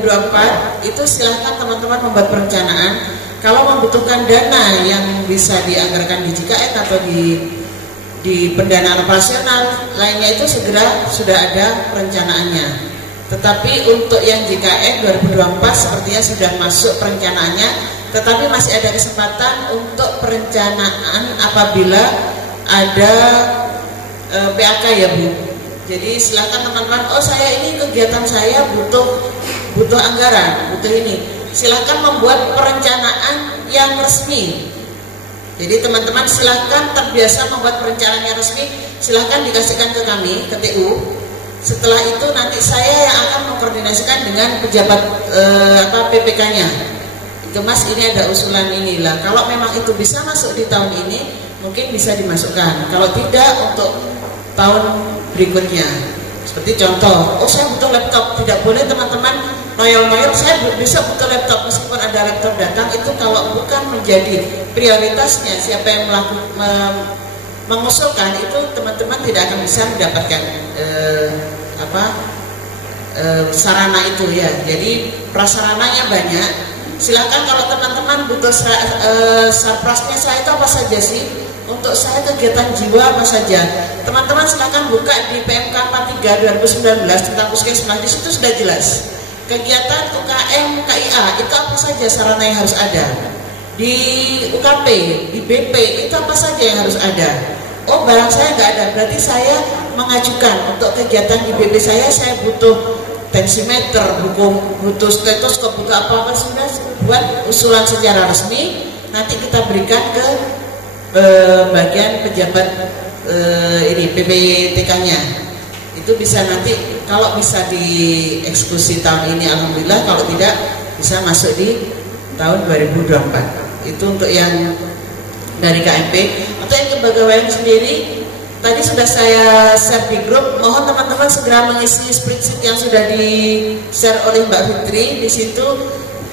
2024 itu silahkan teman-teman membuat perencanaan. Kalau membutuhkan dana yang bisa dianggarkan di JKN atau di pendanaan operasional lainnya itu segera sudah ada perencanaannya. Tetapi untuk yang JKN 2024 sepertinya sudah masuk perencanaannya, tetapi masih ada kesempatan untuk perencanaan apabila ada PAK ya Bu. Jadi silakan teman-teman, oh saya ini kegiatan saya butuh anggaran, butuh ini. Silakan membuat perencanaan yang resmi. Jadi teman-teman silakan terbiasa membuat perencanaan yang resmi. Silakan dikasihkan ke kami, ke TU. Setelah itu nanti saya yang akan mengkoordinasikan dengan pejabat PPK-nya. Itu Mas, ini ada usulan inilah. Kalau memang itu bisa masuk di tahun ini, mungkin bisa dimasukkan. Kalau tidak, untuk tahun berikutnya. Seperti contoh, oh saya butuh laptop. Tidak boleh teman-teman noyol-noyol, saya bisa butuh laptop. Meskipun ada laptop datang, itu kalau bukan menjadi prioritasnya siapa yang mengusulkan, itu teman-teman tidak akan bisa mendapatkan sarana itu ya. Jadi prasarananya banyak. Silakan kalau teman-teman butuh sarprasnya saya itu apa saja sih? Untuk saya kegiatan jiwa apa saja? Teman-teman silakan buka di PMK 43 2019 tentang puskesmas, di situ sudah jelas. Kegiatan UKM KIA itu apa saja sarana yang harus ada? Di UKP, di BP itu apa saja yang harus ada? Oh barang saya nggak ada, berarti saya mengajukan untuk kegiatan di BP saya butuh tensimeter, butuh stetoskop, butuh apa-apa sudah buat usulan secara resmi. Nanti kita berikan ke bagian pejabat ini PPTK-nya. Itu bisa nanti kalau bisa dieksekusi tahun ini alhamdulillah, kalau tidak bisa masuk di tahun 2024. Itu untuk yang dari KMP. Untuk yang kepegawaian sendiri tadi sudah saya share di grup. Mohon teman-teman segera mengisi spreadsheet yang sudah di-share oleh Mbak Fitri. Di situ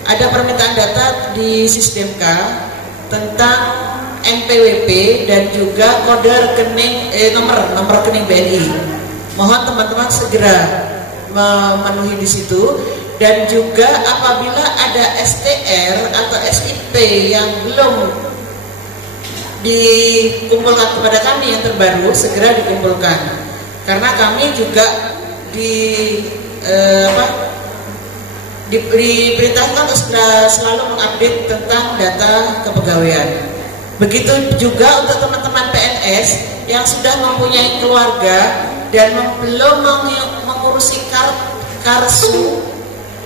ada permintaan data di Sistemk tentang NPWP dan juga kode rekening nomor rekening BNI. Mohon teman-teman segera memenuhi di situ. Dan juga apabila ada STR atau SIP yang belum dikumpulkan kepada kami yang terbaru, segera dikumpulkan. Karena kami juga diperintahkan untuk selalu mengupdate tentang data kepegawaian. Begitu juga untuk teman-teman PNS yang sudah mempunyai keluarga dan belum mengurusi karsu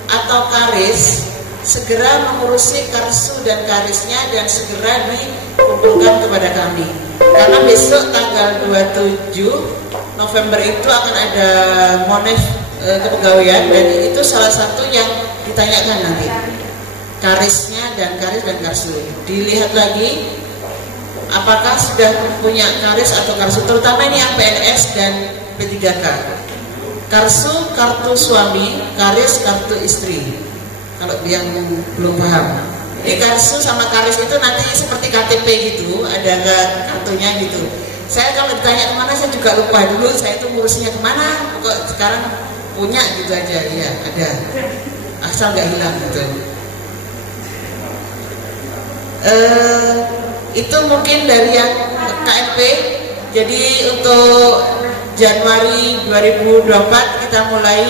atau karis, segera mengurusi karsu dan karisnya dan segera dikumpulkan kepada kami. Karena besok tanggal 27 November itu akan ada Monef kepegawaian, dan itu salah satu yang ditanyakan nanti karisnya dan karsu. Dilihat lagi apakah sudah punya karis atau karsu, terutama ini yang PNS dan P3K. Karsu kartu suami, karis kartu istri. Kalau yang belum paham, ini karsu sama karis itu nanti seperti KTP gitu, ada kartunya gitu. Saya kalau ditanya kemana saya juga lupa, dulu saya itu ngurusnya kemana, kok sekarang punya gitu aja. Iya ada, asal nggak hilang gitu. Itu mungkin dari yang KMP. Jadi untuk Januari 2024 kita mulai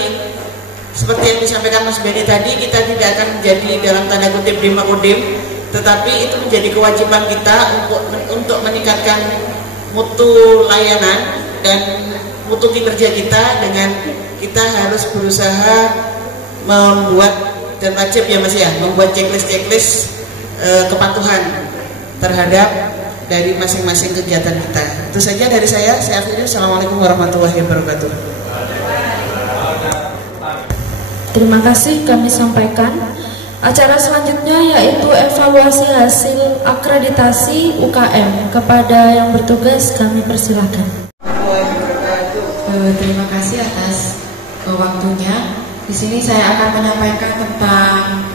seperti yang disampaikan Mas Benny tadi, kita tidak akan menjadi dalam tanda kutip Dima Kodim, tetapi itu menjadi kewajiban kita untuk meningkatkan mutu layanan dan mutu kinerja kita, dengan kita harus berusaha membuat, dan wajib ya Mas ya, membuat checklist kepatuhan terhadap dari masing-masing kegiatan kita. Itu saja dari saya akhiri. Assalamualaikum warahmatullahi wabarakatuh. Terima kasih kami sampaikan. Acara selanjutnya yaitu evaluasi hasil akreditasi UKM. Kepada yang bertugas kami persilakan. Terima kasih atas waktunya. Di sini saya akan menyampaikan tentang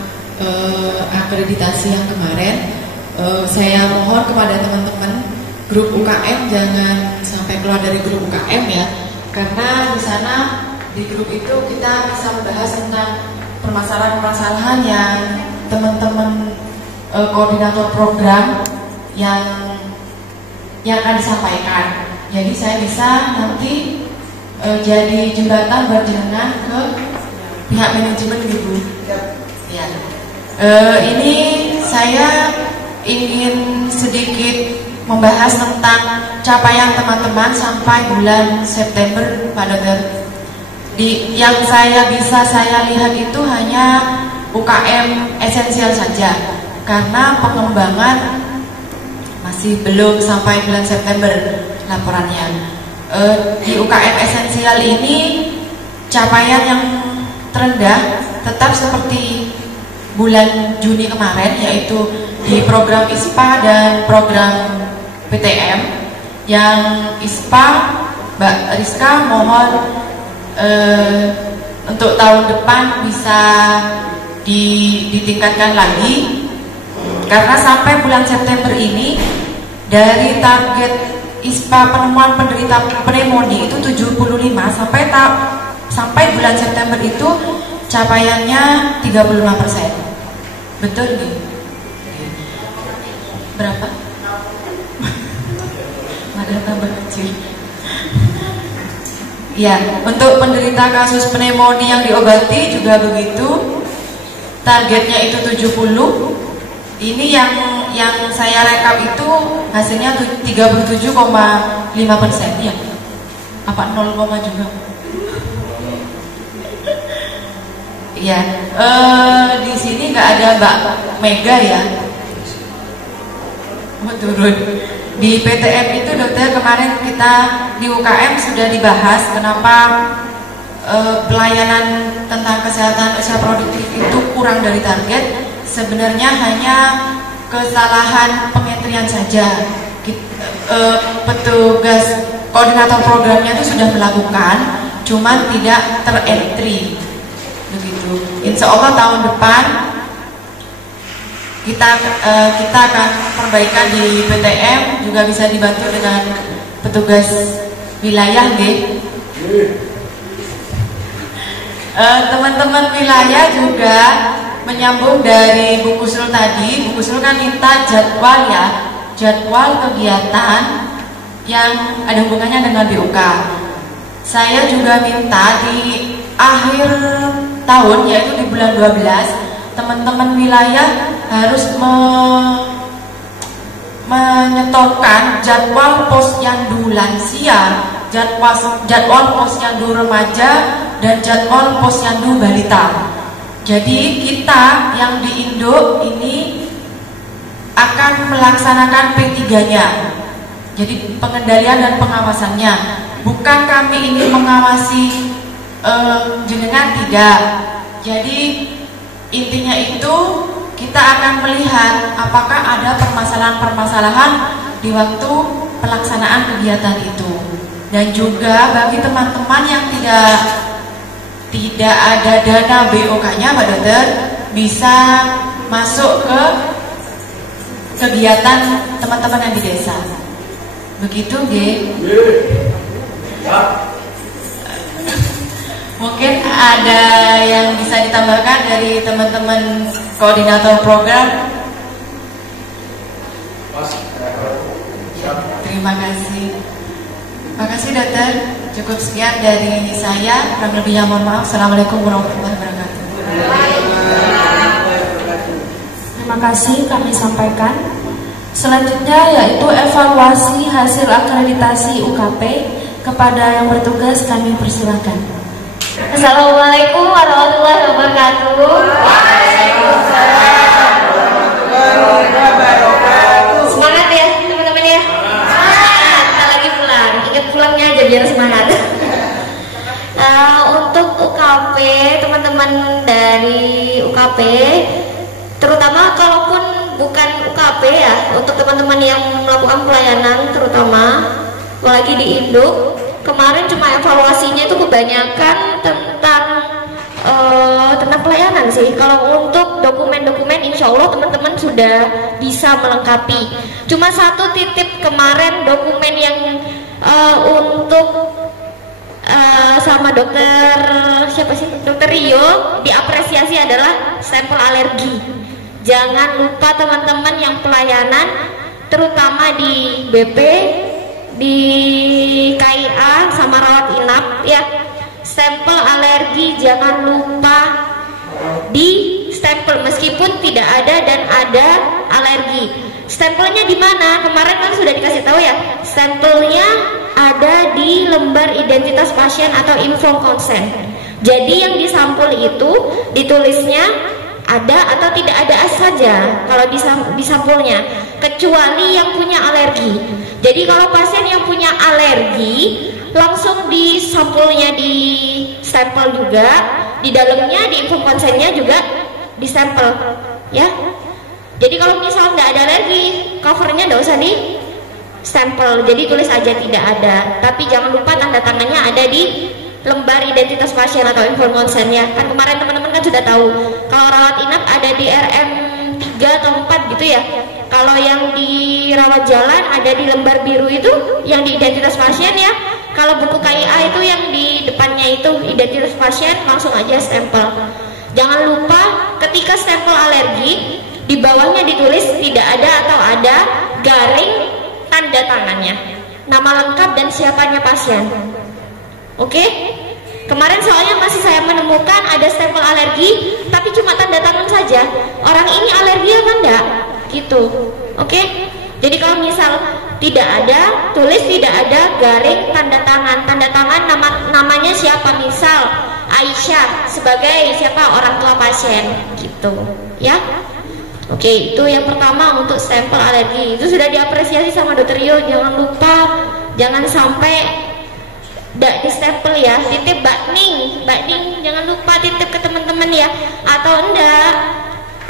akreditasi yang kemarin. Saya mohon kepada teman-teman grup UKM jangan sampai keluar dari grup UKM ya, karena di sana di grup itu kita bisa membahas tentang permasalahan-permasalahan yang teman-teman koordinator program yang akan disampaikan. Jadi saya bisa nanti jadi jembatan berjalan ke pihak manajemen gitu. Ya. Ini saya ingin sedikit membahas tentang capaian teman-teman sampai bulan September pada yang saya lihat itu hanya UKM esensial saja, karena pengembangan masih belum sampai bulan September laporannya. Di UKM esensial ini capaian yang terendah tetap seperti bulan Juni kemarin, yaitu di program ISPA dan program PTM. Yang ISPA, Mbak Rizka mohon untuk tahun depan bisa ditingkatkan lagi, karena sampai bulan September ini dari target ISPA penemuan penderita pneumonia itu 75, sampai bulan September itu capaiannya 35%. Betul nih? Berapa? Ada tambah kecil. Ya, untuk penderita kasus pneumonia yang diobati juga begitu. Targetnya itu 70. Ini yang saya rekap itu hasilnya 37,5% ya. Apa 0, juga? Ya, di sini nggak ada Mbak Mega ya. Oh, turun. Di PTM itu dokter kemarin kita di UKM sudah dibahas kenapa pelayanan tentang kesehatan usia produktif itu kurang dari target. Sebenarnya hanya kesalahan pengentrian saja. Petugas koordinator programnya itu sudah melakukan, cuman tidak terentry begitu. Insya Allah tahun depan kita akan perbaikan di PTM, juga bisa dibantu dengan petugas wilayah teman-teman wilayah juga menyambung dari Bu Kusnul tadi. Bu Kusnul kan minta jadwal kegiatan yang ada hubungannya dengan BUK. Saya juga minta di akhir tahun, yaitu di bulan 12, teman-teman wilayah harus menyetorkan jadwal posyandu lansia, jadwal posyandu remaja, dan jadwal posyandu balita. Jadi kita yang di Indo ini akan melaksanakan P3-nya. Jadi pengendalian dan pengawasannya. Bukan kami ini mengawasi jenengan, tidak. Jadi intinya itu kita akan melihat apakah ada permasalahan-permasalahan di waktu pelaksanaan kegiatan itu. Dan juga bagi teman-teman yang tidak ada dana BOK-nya, Pak Dokter, bisa masuk ke kegiatan teman-teman yang di desa. Begitu, G. Mungkin ada yang bisa ditambahkan dari teman-teman koordinator program. Terima kasih. Terima kasih, Dokter. Cukup sekian dari saya. Kurang lebihnya mohon maaf. Assalamualaikum warahmatullahi wabarakatuh. Terima kasih kami sampaikan. Selanjutnya yaitu evaluasi hasil akreditasi UKP. Kepada yang bertugas kami persilakan. Assalamualaikum warahmatullahi wabarakatuh. Waalaikumsalam warahmatullahi wabarakatuh. Semangat ya teman-teman ya. Semangat. Kita lagi pulang. Ingat pulangnya aja biar semangat. Untuk UKP, teman-teman dari UKP, terutama kalaupun bukan UKP ya, untuk teman-teman yang melakukan pelayanan terutama apalagi di induk, kemarin cuma evaluasinya itu kebanyakan tentang pelayanan sih. Kalau untuk dokumen-dokumen insya Allah teman-teman sudah bisa melengkapi. Cuma satu titip kemarin dokumen yang untuk sama dokter Dokter Rio diapresiasi adalah stempel alergi. Jangan lupa teman-teman yang pelayanan terutama di BP, di KIA sama rawat inap ya, stempel alergi jangan lupa di stempel meskipun tidak ada dan ada alergi. Stempelnya di mana? Kemarin kan sudah dikasih tahu ya. Stempelnya ada di lembar identitas pasien atau info konsen. Jadi yang disampul itu ditulisnya ada atau tidak ada saja kalau di sampulnya, kecuali yang punya alergi. Jadi kalau pasien yang punya alergi langsung di sampulnya di stempel juga, di dalamnya di info konsennya juga di stempel ya. Jadi kalau misal nggak ada alergi, covernya nggak usah di stempel, jadi tulis aja tidak ada. Tapi jangan lupa tanda tangannya ada di lembar identitas pasien atau info konsennya. Kan kemarin teman-teman kan sudah tahu kalau rawat inap ada di RM 3 atau 4 gitu ya. Kalau yang di rawat jalan ada di lembar biru itu yang di identitas pasien ya. Kalau buku KIA itu yang di depannya itu identitas pasien, langsung aja stempel. Jangan lupa ketika stempel alergi di bawahnya ditulis tidak ada atau ada garing tanda tangannya, nama lengkap dan siapanya pasien. Oke? Kemarin soalnya masih saya menemukan ada stempel alergi tapi cuma tanda tangan saja. Orang ini alergi apa enggak? Gitu. Oke? Jadi kalau misal tidak ada, tulis tidak ada garing tanda tangan. Tanda tangan namanya siapa? Misal Aisyah sebagai siapa? Orang tua pasien gitu. Ya? Oke, itu yang pertama untuk stempel alergi. Itu sudah diapresiasi sama Dokter Rio. Jangan lupa, jangan sampai tidak di stempel ya. Titip Mbak Ning, jangan lupa titip ke teman-teman ya. Atau enggak,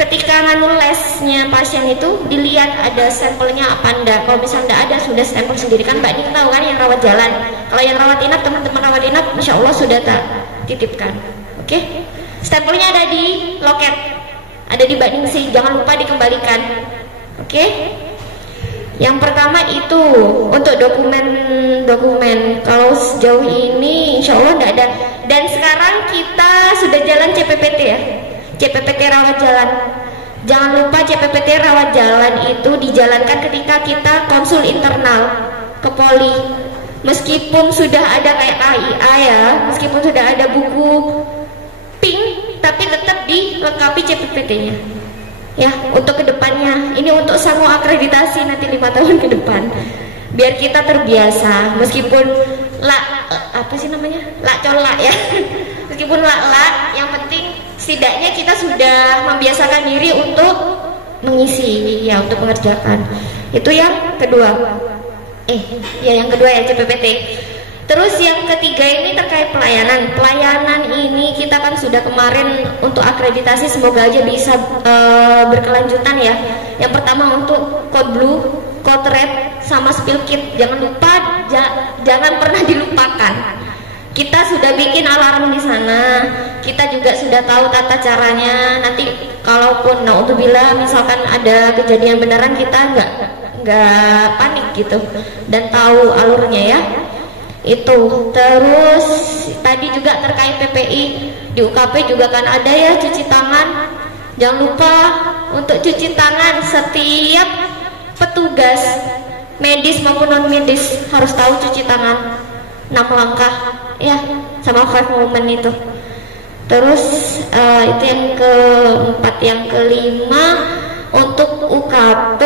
ketika nganu lesnya pasien itu dilihat ada stempelnya apa enggak. Kalau misalnya enggak ada, sudah stempel sendiri. Kan Mbak Ning tahu kan yang rawat jalan. Kalau yang rawat inap, teman-teman rawat inap insya Allah sudah tak titipkan. Oke, stempelnya ada di loket, ada di Mbak Ningsi, jangan lupa dikembalikan. Oke? Yang pertama itu untuk dokumen. Kalau sejauh ini insya Allah tidak ada. Dan sekarang kita sudah jalan CPPT ya, CPPT rawat jalan. Jangan lupa CPPT rawat jalan itu dijalankan ketika kita konsul internal ke poli. Meskipun sudah ada kayak KIA ya, meskipun sudah ada buku pink, tapi tetap dilengkapi CPPT-nya ya, untuk kedepannya. Ini untuk semua akreditasi nanti 5 tahun ke depan, biar kita terbiasa. Meskipun colak ya meskipun yang penting setidaknya kita sudah membiasakan diri untuk mengisi ya, untuk mengerjakan. Itu yang kedua. Yang kedua ya CPPT. Terus yang ketiga ini terkait pelayanan. Pelayanan ini kita kan sudah kemarin untuk akreditasi, semoga aja bisa berkelanjutan ya. Yang pertama untuk code blue, code red, sama spill kit. Jangan lupa, jangan pernah dilupakan. Kita sudah bikin alarm di sana. Kita juga sudah tahu tata caranya. Nanti kalaupun naudzubillah misalkan ada kejadian beneran, kita nggak panik gitu dan tahu alurnya ya. Itu terus tadi juga terkait PPI di UKP juga kan ada ya cuci tangan. Jangan lupa untuk cuci tangan. Setiap petugas medis maupun non medis harus tahu cuci tangan 6 langkah ya, sama 5 movement itu. Terus itu yang keempat. Yang kelima untuk UKP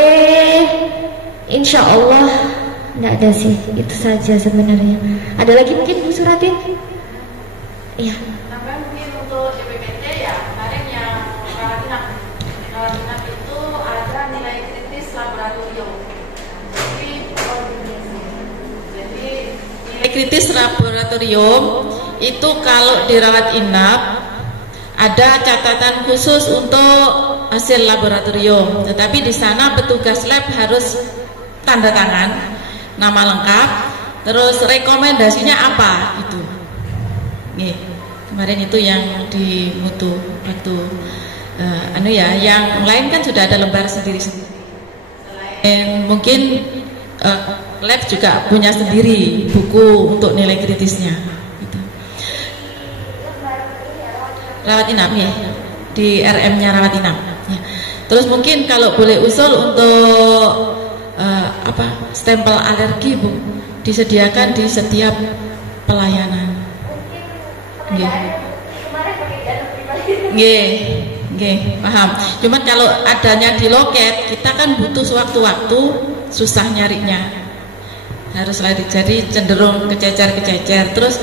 insya Allah nggak ada sih, itu saja sebenarnya. Ada lagi mungkin Bu Suratin? Iya. Tambah mungkin untuk DPPT ya, kemarin yang rawat inap itu ada nilai kritis laboratorium. Jadi nilai kritis laboratorium itu kalau dirawat inap ada catatan khusus untuk hasil laboratorium. Tetapi di sana petugas lab harus tanda tangan, nama lengkap, terus rekomendasinya apa itu. Nih, kemarin itu yang di mutu waktu yang lain kan sudah ada lembar sendiri-sendiri. Mungkin lab juga punya sendiri buku untuk nilai kritisnya. Gitu. Rawat inap ya, di RM-nya rawat inap. Ya. Terus mungkin kalau boleh usul untuk stempel alergi Bu disediakan di setiap pelayanan. Nggih, paham. Cuman kalau adanya di loket kita kan butuh sewaktu-waktu, susah nyarinya. Harus lari, jadi cenderung kececer. Terus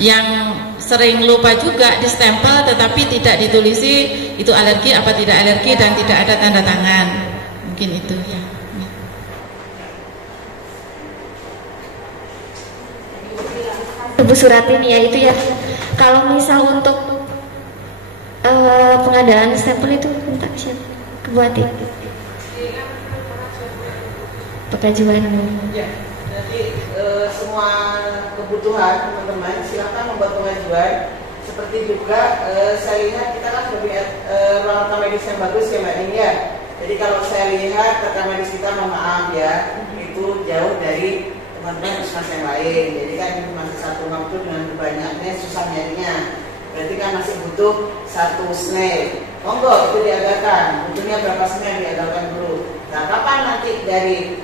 yang sering lupa juga di stempel tetapi tidak ditulisi itu alergi apa tidak alergi dan tidak ada tanda tangan. Mungkin itu ya. Bu Suratin ya itu ya. Kalau misal untuk pengadaan stempel itu minta siapa? Ke Bu Ati. Pengajuan. Ya, jadi semua kebutuhan teman-teman silakan membuat pengajuan. Seperti juga saya lihat kita kan sudah punya ruang medis yang bagus ya Mbak Ning ya. Jadi kalau saya lihat rekam medis kita mohon maaf ya, itu jauh dari teman-teman puskesmas yang lain. Jadi kan masih satu waktu dengan banyaknya susah nyarinya. Berarti kan masih butuh satu snail. Monggo itu diadakan. Butuhnya berapa snail diadakan dulu. Nah kapan nanti dari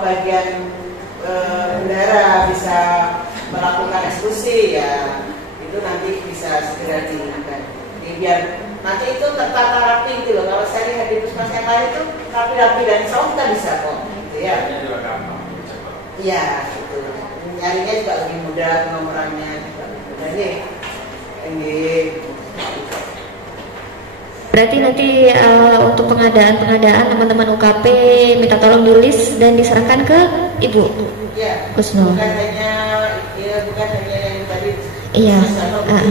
bagian bendara bisa melakukan eksekusi ya, itu nanti bisa segera dilakukan. Jadi biar nanti itu tertata rapi gitu loh. Kalau saya lihat di puskesmas yang lain itu rapi-rapi dan insya Allah kita bisa kok. Gitu ya. Iya, gitu. Nyarinya juga lebih mudah, penomorannya juga lebih mudah nih. Berarti nanti untuk pengadaan teman-teman UKP minta tolong ditulis dan diserahkan ke Ibu. Iya. Kusno. Bukan hanya yang tadi. Iya.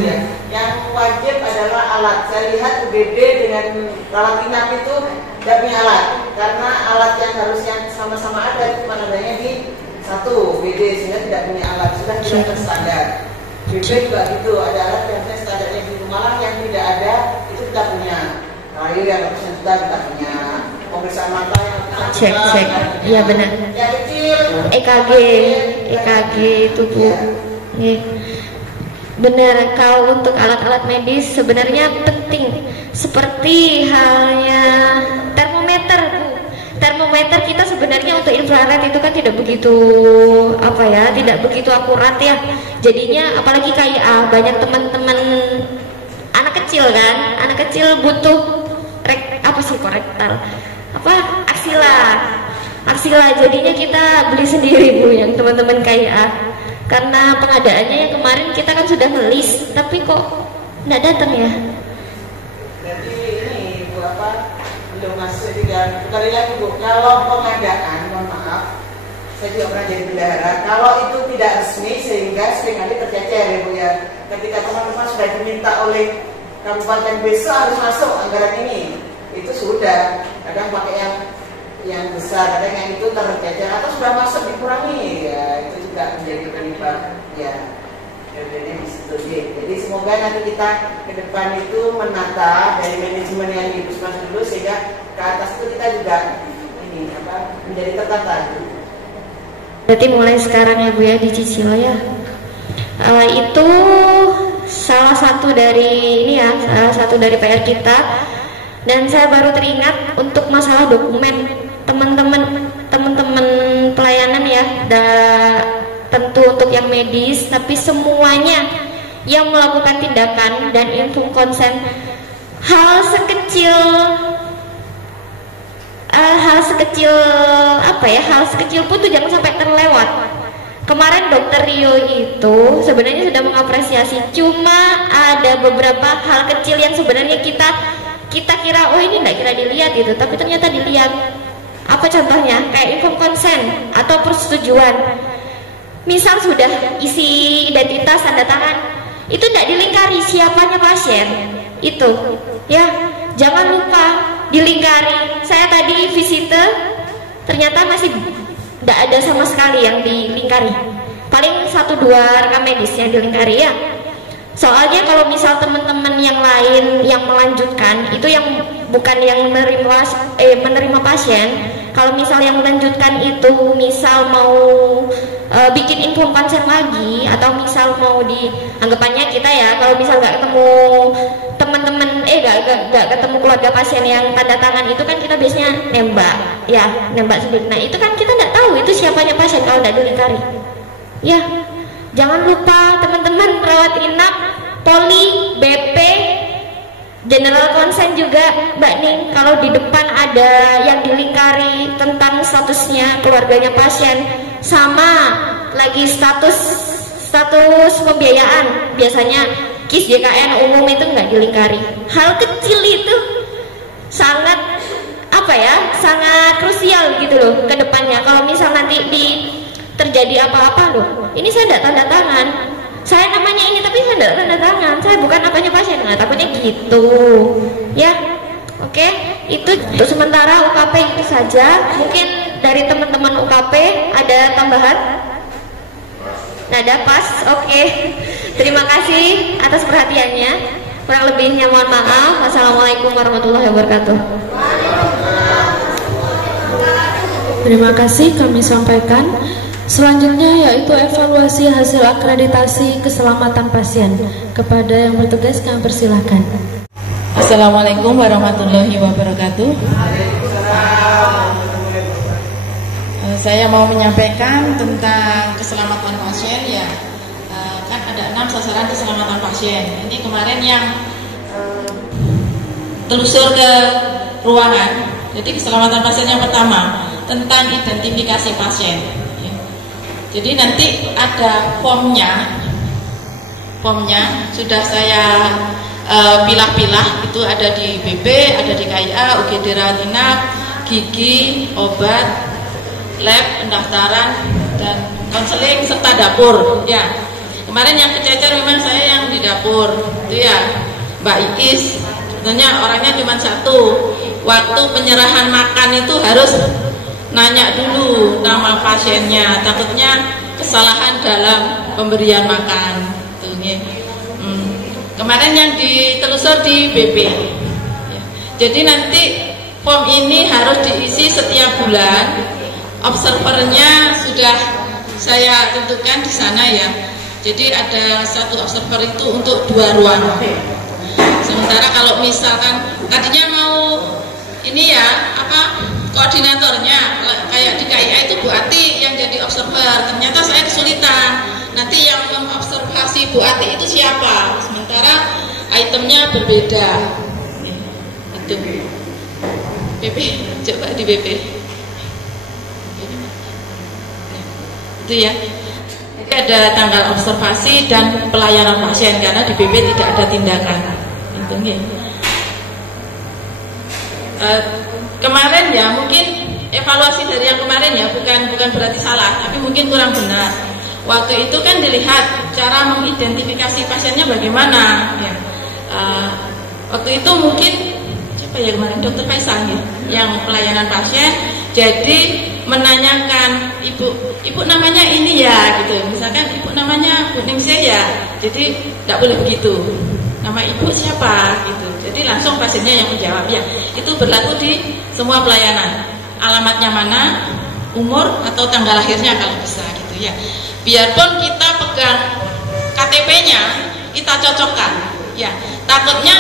Ya. Yang wajib adalah alat. Saya lihat UGD dengan rawat inap itu tidak punya alat, karena alat yang harus yang sama-sama ada itu cuma adanya di satu UGD sehingga tidak punya alat, sudah tidak terstandar. BB juga gitu, ada alat yang standarnya di Malang yang tidak ada itu kita punya. Kayu yang ratusan juta kita punya. Pemeriksaan mata yang cek. Iya benar. Yang kecil. EKG itu Bu. Ya. Benar, kalau untuk alat-alat medis sebenarnya penting. Seperti halnya termometer Bu. Termometer kita sebenarnya untuk infrared itu kan tidak begitu tidak begitu akurat ya. Jadinya apalagi kayak banyak teman-teman anak kecil kan, anak kecil butuh korektor aksila. Jadinya kita beli sendiri Bu yang teman-teman kayak karena pengadaannya yang kemarin kita kan sudah ngelis tapi kok nggak datang ya. Jadi ini Bu belum masuk di dalam. Kali lagi Bu, kalau pengadaan mohon maaf saya juga pernah jadi bendahara. Kalau itu tidak resmi sehingga seringkali tercecer ya Bu ya. Ketika teman-teman sudah diminta oleh kabupaten besok harus masuk anggaran ini, itu sudah kadang pakai yang besar, kadang yang itu tercecer atau sudah masuk dikurangi ya, itu juga menjadi penyebab ya. Jadi semoga nanti kita ke depan itu menata dari manajemen yang di Puskesmas dulu sehingga ke atas itu kita juga ini menjadi tertata. Berarti mulai sekarang ya Bu ya dicicil ya. Itu salah satu dari ini ya, salah satu dari PR kita. Dan saya baru teringat untuk masalah dokumen teman-teman pelayanan ya. Tentu untuk yang medis, tapi semuanya yang melakukan tindakan dan info konsen, hal sekecil pun tuh jangan sampai terlewat. Kemarin Dokter Rio itu sebenarnya sudah mengapresiasi, cuma ada beberapa hal kecil yang sebenarnya kita kira oh ini nggak kira dilihat gitu, tapi ternyata dilihat. Apa contohnya? Kayak info konsen atau persetujuan. Misal sudah isi identitas tanda tangan, itu tidak dilingkari siapanya pasien itu ya, jangan lupa dilingkari. Saya tadi visite ternyata masih tidak ada sama sekali yang dilingkari, paling 1-2 rekam medis yang dilingkari ya. Soalnya kalau misal teman-teman yang lain yang melanjutkan itu yang bukan yang menerima pasien, kalau misal yang melanjutkan itu misal mau bikin info konsen lagi atau misal mau anggapannya kita ya, kalau misal nggak ketemu teman-teman nggak ketemu keluarga pasien yang tanda tangan itu kan kita biasanya nembak sendiri. Nah itu kan kita nggak tahu itu siapanya pasien kalau nggak dilingkari ya. Jangan lupa teman-teman perawat inap, poli, BP, general konsen juga Mbak Ning, kalau di depan ada yang dilingkari tentang statusnya keluarganya pasien, sama lagi status pembiayaan, biasanya KIS JKN umum itu nggak dilingkari. Hal kecil itu sangat sangat krusial gitu loh ke depannya. Kalau misal nanti terjadi apa-apa loh, ini saya tidak tanda tangan, saya namanya ini tapi saya tidak tanda tangan, saya bukan apanya pasien, nah takutnya gitu ya. Oke, itu untuk sementara UKP itu saja. Mungkin dari teman-teman UKP ada tambahan? Nada pas, oke. Terima kasih atas perhatiannya, kurang lebihnya mohon maaf. Wassalamualaikum warahmatullahi wabarakatuh. Terima kasih kami sampaikan. Selanjutnya yaitu evaluasi hasil akreditasi keselamatan pasien. Kepada yang bertugas kami persilahkan. Assalamualaikum warahmatullahi wabarakatuh. Saya mau menyampaikan tentang keselamatan pasien ya. Kan ada 6 sasaran keselamatan pasien. Ini kemarin yang telusur ke ruangan. Jadi keselamatan pasien yang pertama tentang identifikasi pasien. Jadi nanti ada formnya sudah saya pilah-pilah, itu ada di BP, ada di KIA, UGD rawat inap, gigi, obat, lab, pendaftaran, dan konseling serta dapur. Ya, kemarin yang kececer memang saya yang di dapur, itu ya Mbak Iis. Sebenarnya orangnya cuma satu. Waktu penyerahan makan itu harus nanya dulu nama pasiennya, takutnya kesalahan dalam pemberian makan. Kemarin yang ditelusur di BP. Jadi nanti form ini harus diisi setiap bulan. Observernya sudah saya tentukan di sana ya. Jadi ada satu observer itu untuk 2 ruangan. Sementara kalau misalkan tadinya mau ini ya koordinatornya kayak di KIA itu Bu Ati yang jadi observer, ternyata saya kesulitan. Nanti yang mengobservasi Bu Ati itu siapa? Sementara itemnya berbeda. Itu BP, coba di BP. Itu ya. Jadi ada tanggal observasi dan pelayanan pasien karena di BP tidak ada tindakan. Itu nih. Kemarin ya mungkin evaluasi dari yang kemarin ya, bukan berarti salah, tapi mungkin kurang benar. Waktu itu kan dilihat cara mengidentifikasi pasiennya bagaimana ya. Waktu itu mungkin siapa ya kemarin, Dokter Faisal ya, yang pelayanan pasien. Jadi menanyakan ibu namanya ini ya gitu, misalkan ibu namanya Bu Ningsih ya, jadi tidak boleh begitu, nama ibu siapa gitu. Jadi langsung pasiennya yang menjawab ya. Itu berlaku di semua pelayanan. Alamatnya mana, umur atau tanggal lahirnya kalau bisa gitu ya. Biarpun kita pegang KTP-nya, kita cocokkan ya. Takutnya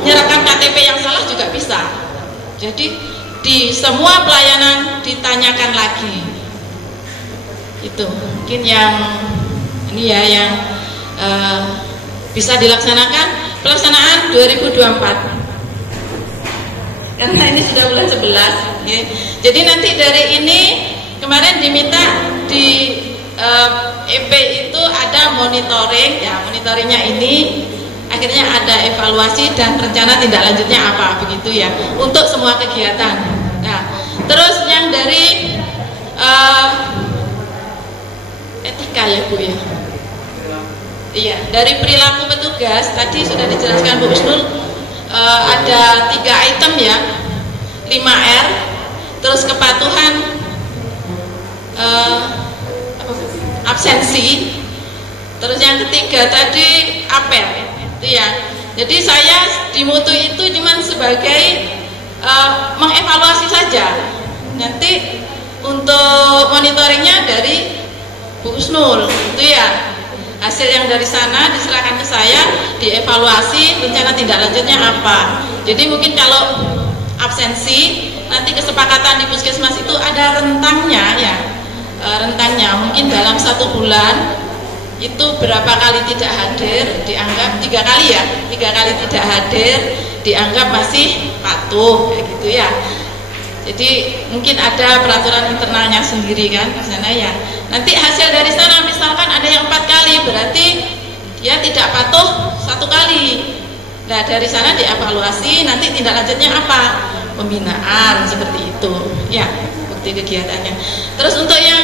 menyerahkan KTP yang salah juga bisa. Jadi di semua pelayanan ditanyakan lagi. Itu mungkin yang ini ya yang bisa dilaksanakan pelaksanaan 2024. Karena ini sudah bulan 11 ya. Jadi nanti dari ini kemarin diminta di EP itu ada monitoring ya, monitoringnya ini akhirnya ada evaluasi dan rencana tindak lanjutnya apa begitu ya untuk semua kegiatan. Nah, terus yang dari etika ya Bu ya. Iya, dari perilaku petugas tadi sudah dijelaskan Bu Husnul, ada 3 item ya, 5R, terus kepatuhan, absensi, terus yang ketiga tadi apel. Ya, jadi saya di mutu itu cuma sebagai mengevaluasi saja. Nanti untuk monitoringnya dari Bu Husnul, itu ya. Hasil yang dari sana diserahkan ke saya, dievaluasi, rencana tindak lanjutnya apa. Jadi mungkin kalau absensi, nanti kesepakatan di puskesmas itu ada rentangnya ya, rentangnya mungkin dalam 1 bulan. Itu berapa kali tidak hadir dianggap 3 kali ya, 3 kali tidak hadir dianggap masih patuh kayak gitu ya. Jadi mungkin ada peraturan internalnya sendiri kan di sana ya. Nanti hasil dari sana misalkan ada yang 4 kali, berarti dia tidak patuh 1 kali. Nah dari sana dievaluasi, nanti tindak lanjutnya apa? Pembinaan seperti itu ya, bukti kegiatannya. Terus untuk yang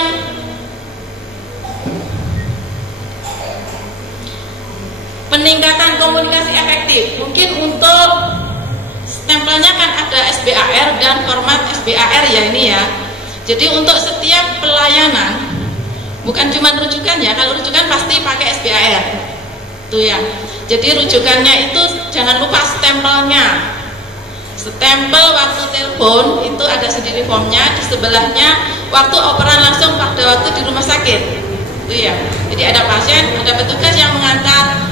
peningkatan komunikasi efektif, mungkin untuk stempelnya kan ada SBAR dan format SBAR ya ini ya. Jadi untuk setiap pelayanan, bukan cuma rujukan ya, kalau rujukan pasti pakai SBAR tuh ya. Jadi rujukannya itu jangan lupa stempelnya. Stempel waktu telepon itu ada sendiri formnya, di sebelahnya waktu operan langsung pada waktu di rumah sakit tuh ya. Jadi ada pasien, ada petugas yang mengantar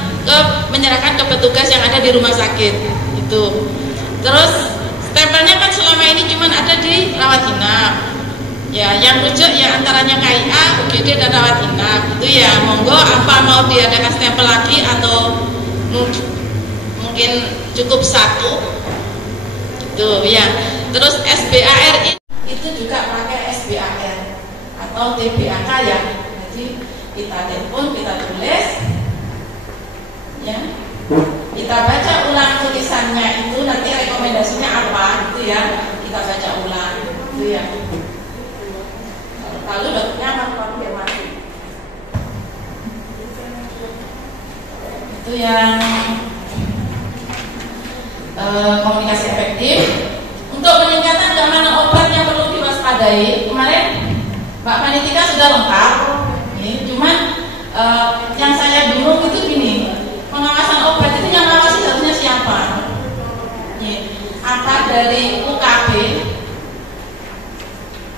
menyerahkan ke petugas yang ada di rumah sakit itu. Terus stempelnya kan selama ini cuma ada di rawat inap ya, yang rujuk ya antaranya KIA, UGD dan rawat inap itu ya. Monggo apa mau diadakan stempel lagi atau mungkin cukup 1 itu ya. Terus SBAR itu juga pakai SBAR atau TBAK ya. Jadi kita telepon, kita tulis ya, kita baca ulang tulisannya itu, nanti rekomendasinya apa gitu ya, kita baca ulang gitu ya. Lalu dokternya mengkonfirmasi. Itu yang komunikasi efektif. Untuk peningkatan keamanan obat yang perlu diwaspadai, kemarin Mbak Panitika sudah lengkap. Cuman yang saya bingung itu gini, pengawasan obat itu yang ngawasi harusnya siapa? Apa dari UKB?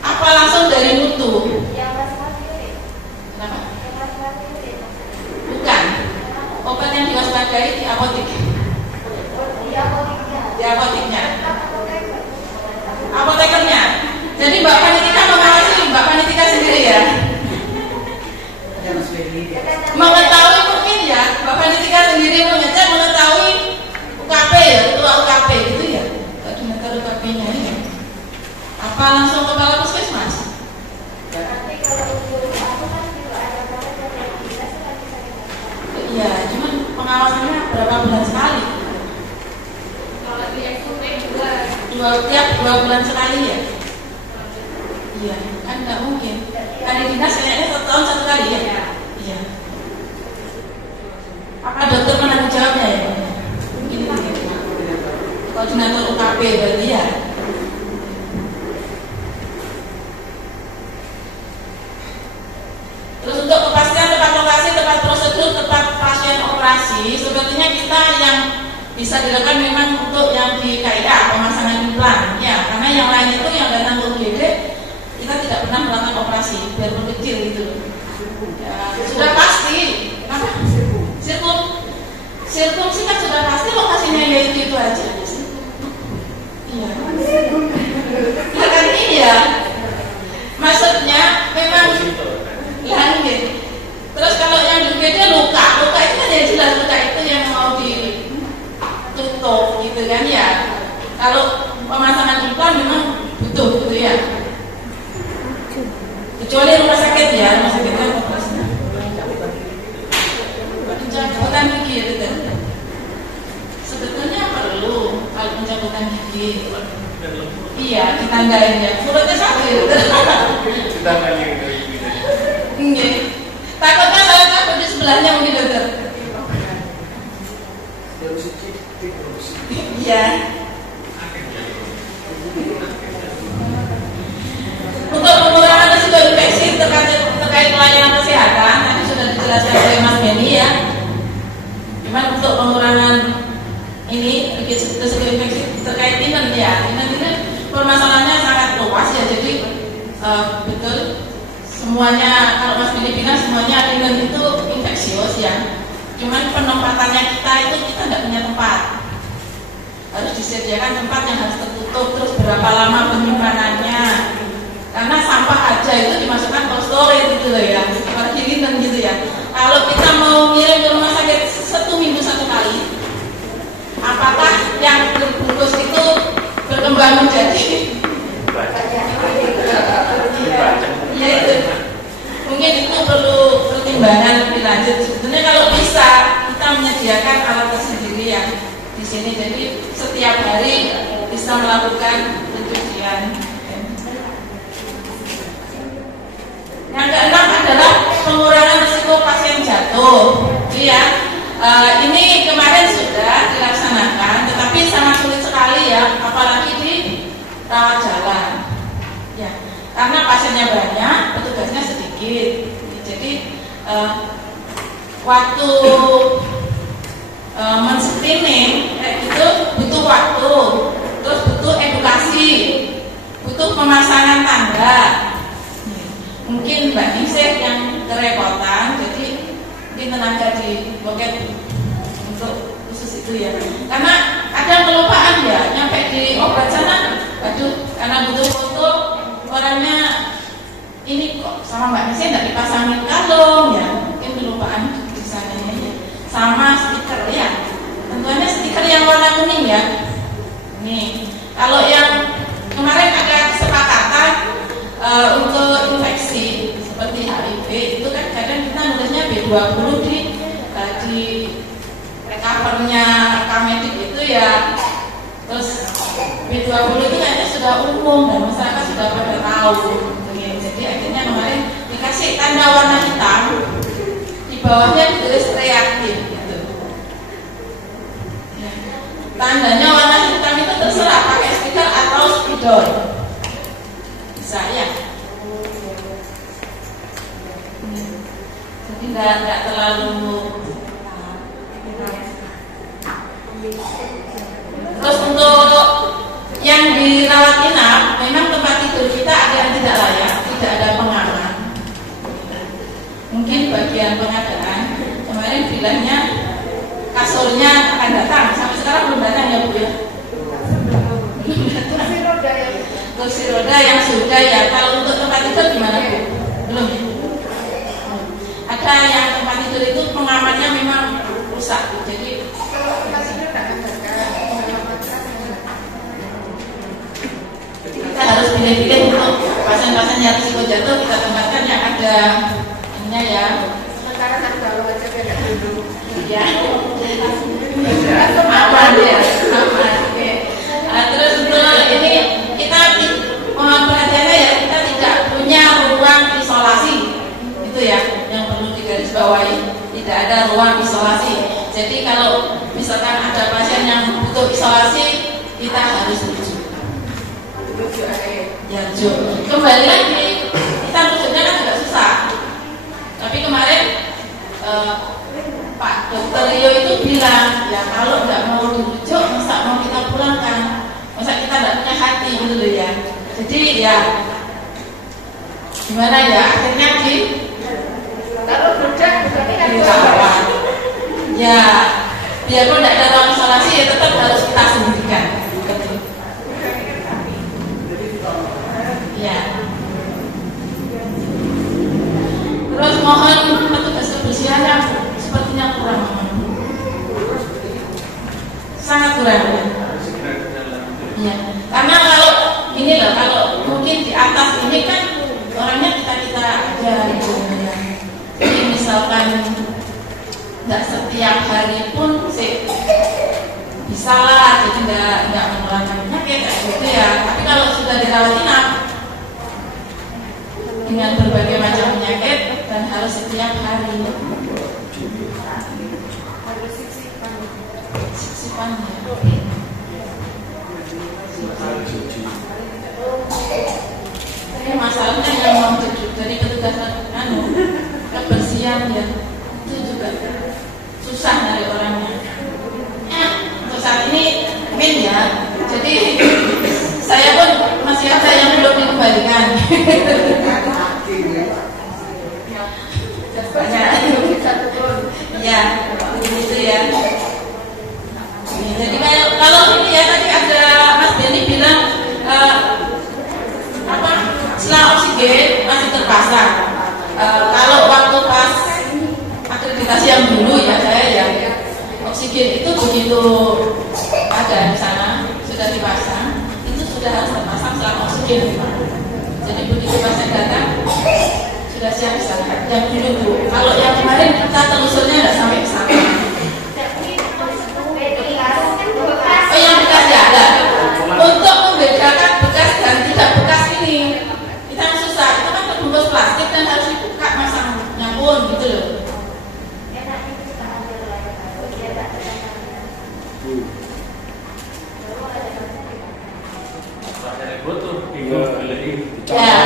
Apa langsung dari mutu? Kenapa? Bukan. Obat yang diwaspadai di apotek. Di apoteknya. Apotekernya. Jadi Mbak Panitika mengawasi Mbak Panitika sendiri ya. Mengetahui mungkin ya, Mbak Panitika sendiri mengecek, mengetahui UKP ya, ketua UKP gitu ya, koordinator UKP-nya ya. Apa langsung kepala puskesmas? Iya, cuman pengawasannya berapa bulan sekali? Tiap 2 bulan sekali ya. Iya, kan nggak mungkin. Kan di dinas kayaknya setahun 1 kali ya. Iya. Apa dokter menanggung jawabnya ya? Mungkin koordinator UKP berarti ya. Terus untuk kepastian tempat lokasi, tempat prosedur, tempat pasien operasi, sebetulnya kita yang bisa dilakukan memang untuk yang di KIA, pemasangan implan, ya, karena yang lain itu yang datang ke UGD kita tidak pernah melakukan operasi, biarpun kecil gitu. Ya, sudah pasti, kenapa? Sirkum sih kan sudah pasti lokasinya ya itu aja. Iya. Ya kan iya. Maksudnya memang gitu. Terus kalau yang di UGD luka itu kan ya jelas luka itu yang mau ditutup gitu kan ya. Kalau pemasangan implan memang butuh gitu ya. Kecuali rumah sakit ya, rumah sakit kan operasinya. Pencabutan gigi ya gitu. Sebetulnya perlu kalau pencabutan gigi. Iya, ditandain ya. Mulutnya sakit. Ditandain gitu. Nggih. Takutnya saya takut di sebelahnya mungkin dokter. Iya. Untuk pengurangan risiko infeksi terkait pelayanan kesehatan tadi sudah dijelaskan oleh Mas Benny ya. Cuman untuk pengurangan ini risiko infeksi terkait timun ya. Timun ini permasalahannya sangat luas ya. Jadi betul. Semuanya, kalau Mas Billy bilang semuanya timun itu infeksius ya. Cuman penempatannya kita itu kita nggak punya tempat. Harus disediakan tempat yang harus tertutup. Terus berapa lama penyimpanannya? Karena sampah aja itu dimasukkan ke storage gitu loh ya. Seperti timun gitu ya. Kalau kita mau ngirim ke rumah sakit 1 minggu 1 kali, apakah yang terbungkus itu berkembang menjadi? Ya itu, mungkin itu perlu pertimbangan lebih lanjut. Sebetulnya kalau bisa kita menyediakan alat tersendiri yang di sini, jadi setiap hari bisa melakukan pencucian. Yang keenam adalah pengurangan risiko pasien jatuh. Iya, ini kemarin sudah dilaksanakan, tetapi sangat sulit sekali ya, apalagi di rawat jalan. Ya. Karena pasiennya banyak, petugasnya sedikit. Jadi waktu men-screening itu butuh waktu, terus butuh edukasi, butuh pemasangan tangga. Mungkin Mbak Nisih yang kerepotan, jadi mungkin tenaga di loket untuk khusus itu ya. Karena ada kelupaan ya, nyampe di obat sana, aduh, karena butuh foto. Orangnya ini kok sama Mbak Nisih nggak dipasangin kalung ya, mungkin kelupaan di sananya ya. Sama stiker ya, tentunya stiker yang warna kuning ya. Nih, kalau yang kemarin ada kesepakatan untuk infeksi seperti HIV itu kan kadang kita nulisnya B20 di covernya Kamedik itu ya. Terus B20 itu kayaknya sudah umum dan masyarakat sudah pada tahu. Jadi akhirnya kemarin dikasih tanda warna hitam, di bawahnya ditulis reaktif gitu. Tandanya warna hitam itu terserah pakai stiker atau spidol. Bisa ya. Jadi nggak terlalu. Terus untuk yang dirawat inap, memang tempat tidur kita ada yang tidak layak, tidak ada pengaman. Mungkin bagian pengadaan kemarin bilangnya kasurnya akan datang, sampai sekarang belum datang ya Bu ya. Kursi roda yang sudah ya. Kalau untuk tempat tidur gimana Bu? Belum ya? Ada yang tempat tidur itu pengamannya memang rusak, jadi kita harus pilih-pilih untuk pasien-pasien yang risiko jatuh kita tempatkan yang ada ininya ya. Sementara kalau aja beda dulu. Ya. Aman ya. Aman. Oke. Terus untuk ini kita mohon perhatiannya ya, kita tidak isolasi. Jadi kalau misalkan ada pasien yang butuh isolasi, kita harus rujuk. Ya, rujuk. Kembali lagi, kita rujuknya kan agak susah. Tapi kemarin Pak Dokter Rio itu bilang, ya kalau nggak mau dirujuk, masa mau kita pulangkan? Masa kita nggak punya hati gitu loh ya. Jadi ya gimana ya, akhirnya kalau berujuk berarti kan ya biarpun tidak ada ruang isolasi ya tetap harus kita sembunyikan. Ya. Terus mohon petugas kebersihan yang sepertinya kurang, sangat kurang. Ya. Karena kalau ini loh, kalau mungkin di atas ini kan orangnya kita aja gitu ya. Jadi misalkan nggak setiap hari pun sih bisa lah, jadi nggak menularkan penyakit kayak gitu ya. Tapi kalau sudah dirawat inap dengan berbagai macam penyakit dan harus setiap hari siksipan ya. Ini masalahnya yang mau dari petugas kebersihan ya, itu juga susah dari orangnya. Untuk saat ini min ya, jadi saya pun masih ada yang belum dikembalikan. Banyak ya, begitu ya. Jadi kalau ini ya tadi ada Mas Denny bilang selang oksigen masih terpasang. Kalau waktu pas akreditasi yang dulu ya saya ya, oksigen itu begitu ada di sana sudah dipasang, itu sudah harus terpasang selang oksigen. Jadi begitu pasien datang sudah siap di sana. Yang dulu, kalau yang kemarin kita telusurnya nggak sampai ke sana. Oh yang bekas ya ada. Untuk membedakan bekas dan tidak bekas ini kita susah. Itu kan terbungkus plastik dan harus dibuka masangnya pun gitu loh. Ya,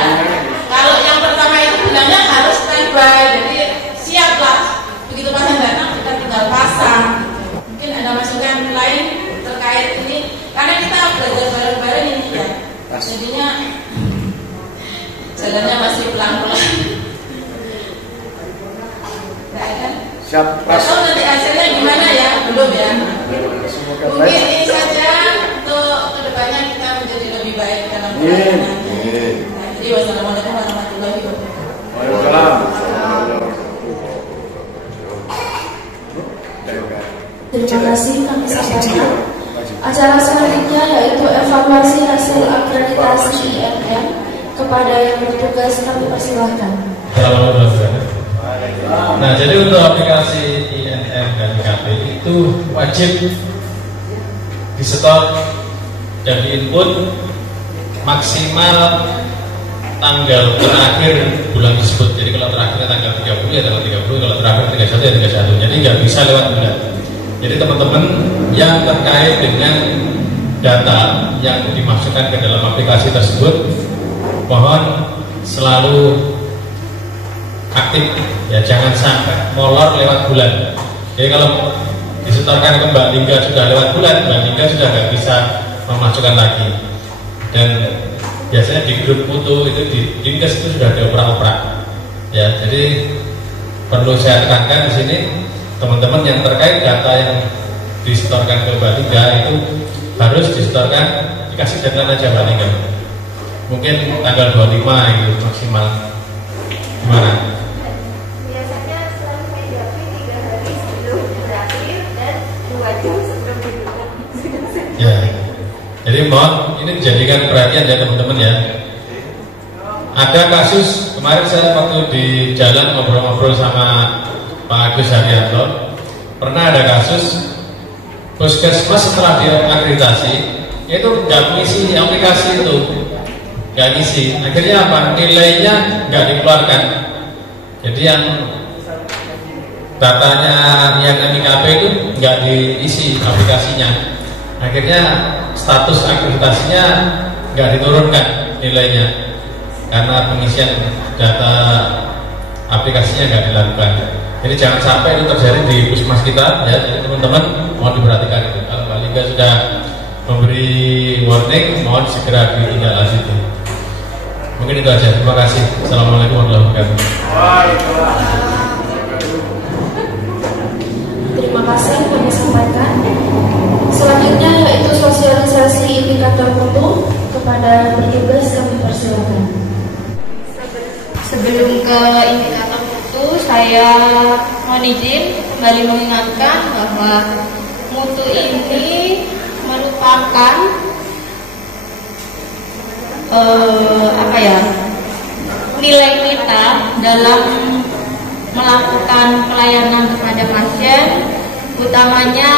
kalau yang pertama itu bilangnya harus standby, jadi siaplah. Begitu pasien datang kita tinggal pasang. Mungkin ada masukan lain terkait ini, karena kita belajar bareng-bareng ini ya. Jadinya jalannya masih pelan-pelan. Siap. Tahu nanti hasilnya gimana ya? Belum ya. Mungkin ini saja untuk kedepannya kita menjadi lebih baik dalam pelayanan. Jadi wassalamualaikum warahmatullahi wabarakatuh. Waalaikumsalam. Terima kasih kami sampaikan. Acara selanjutnya yaitu evaluasi hasil akreditasi INM. Kepada yang bertugas kami persilahkan. Nah, jadi untuk aplikasi INM dan IKP itu wajib disetor dan diinput maksimal tanggal terakhir bulan tersebut. Jadi kalau terakhirnya tanggal 30 ya tanggal 30, kalau terakhir 31 ya 31. Jadi nggak bisa lewat bulan. Jadi teman-teman yang terkait dengan data yang dimasukkan ke dalam aplikasi tersebut, mohon selalu aktif ya, jangan sampai molor lewat bulan. Jadi kalau disetorkan ke Mbak Lingga sudah lewat bulan, Mbak Lingga sudah nggak bisa memasukkan lagi. Dan biasanya di grup mutu itu di Dinkes itu sudah dioperak-operak. Ya, jadi perlu saya tekankan di sini teman-teman yang terkait data yang disetorkan ke Mbak Lingga itu harus disetorkan, dikasih deadline aja Mbak Lingga. Mungkin tanggal 25 itu maksimal. Gimana? Biasanya selalu menghadapi 3 hari sebelum berakhir dan 2 jam sebelum dibuka. Ya. Jadi mohon ini dijadikan perhatian ya teman-teman ya. Ada kasus kemarin saya waktu di jalan ngobrol-ngobrol sama Pak Agus Haryanto, pernah ada kasus puskesmas setelah diakreditasi itu nggak mengisi aplikasi itu, nggak ngisi. Akhirnya apa? Nilainya nggak dikeluarkan. Jadi yang datanya yang NIKP itu nggak diisi aplikasinya. Akhirnya status akreditasinya nggak diturunkan nilainya karena pengisian data aplikasinya nggak dilakukan. Jadi jangan sampai itu terjadi di puskesmas kita ya, jadi teman-teman mohon diperhatikan itu. Kalau Mbak Liga sudah memberi warning, mohon segera ditindaklanjuti. Mungkin itu aja. Terima kasih. Assalamualaikum warahmatullahi wabarakatuh. Terima kasih kami sampaikan. Selanjutnya yaitu sosialisasi indikator mutu kepada petugas, kami persilakan. Sebelum ke indikator mutu, saya mohon izin kembali mengingatkan bahwa mutu ini merupakan nilai kita dalam melakukan pelayanan kepada pasien, utamanya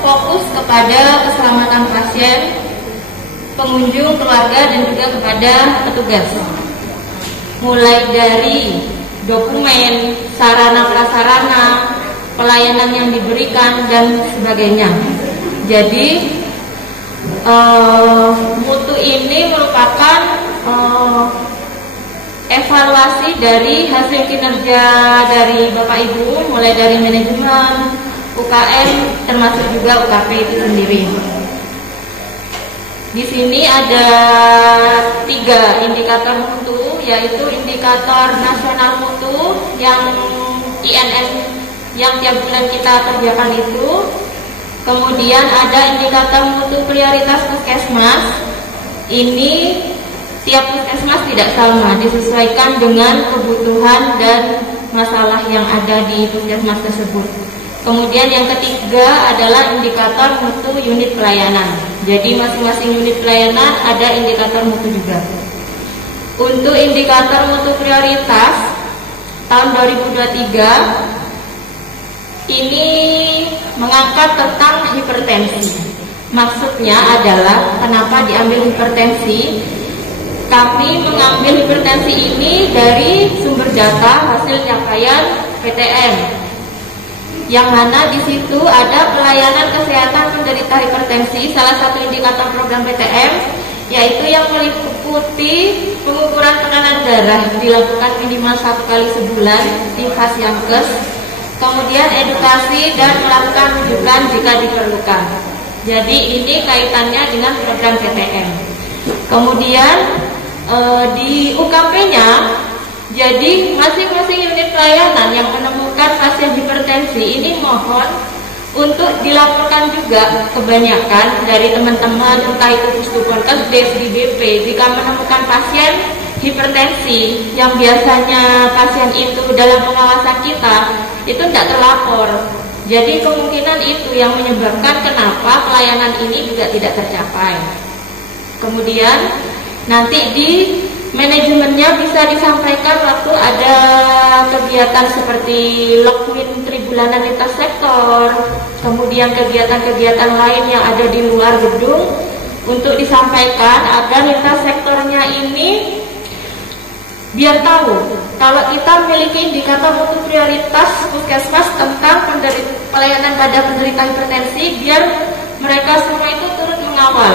fokus kepada keselamatan pasien, pengunjung, keluarga, dan juga kepada petugas. Mulai dari dokumen, sarana prasarana, pelayanan yang diberikan, dan sebagainya. Jadi mutu ini merupakan evaluasi dari hasil kinerja dari Bapak Ibu, mulai dari manajemen, UKM, termasuk juga UKP itu sendiri. Di sini ada 3 indikator mutu, yaitu indikator nasional mutu yang INN yang tiap bulan kita kerjakan itu. Kemudian ada indikator mutu prioritas puskesmas. Ini tiap puskesmas tidak sama, disesuaikan dengan kebutuhan dan masalah yang ada di puskesmas tersebut. Kemudian yang ketiga adalah indikator mutu unit pelayanan. Jadi masing-masing unit pelayanan ada indikator mutu juga. Untuk indikator mutu prioritas tahun 2023 ini mengangkat tentang hipertensi. Maksudnya adalah kenapa diambil hipertensi? Kami mengambil hipertensi ini dari sumber data hasil capaian PTM, yang mana di situ ada pelayanan kesehatan penderita hipertensi. Salah satu indikator program PTM yaitu yang meliputi pengukuran tekanan darah dilakukan minimal 1 kali sebulan di Fasyankes, kemudian edukasi dan melakukan rujukan jika diperlukan. Jadi ini kaitannya dengan program PTM. Kemudian di UKP-nya, jadi masing-masing unit pelayanan yang menemukan pasien hipertensi ini mohon untuk dilaporkan juga kebanyakan dari teman-teman, entah itu Puskesmas, DSDBP, jika menemukan pasien hipertensi yang biasanya pasien itu dalam pengawasan kita itu tidak terlapor. Jadi kemungkinan itu yang menyebabkan kenapa pelayanan ini juga tidak tercapai. Kemudian nanti di manajemennya bisa disampaikan waktu ada kegiatan seperti Lokmin Tribulanan lintas sektor, kemudian kegiatan-kegiatan lain yang ada di luar gedung, untuk disampaikan agar lintas sektornya ini biar tahu kalau kita memiliki indikator mutu prioritas puskesmas tentang pelayanan pada penderita hipertensi, biar mereka semua itu turut mengawal.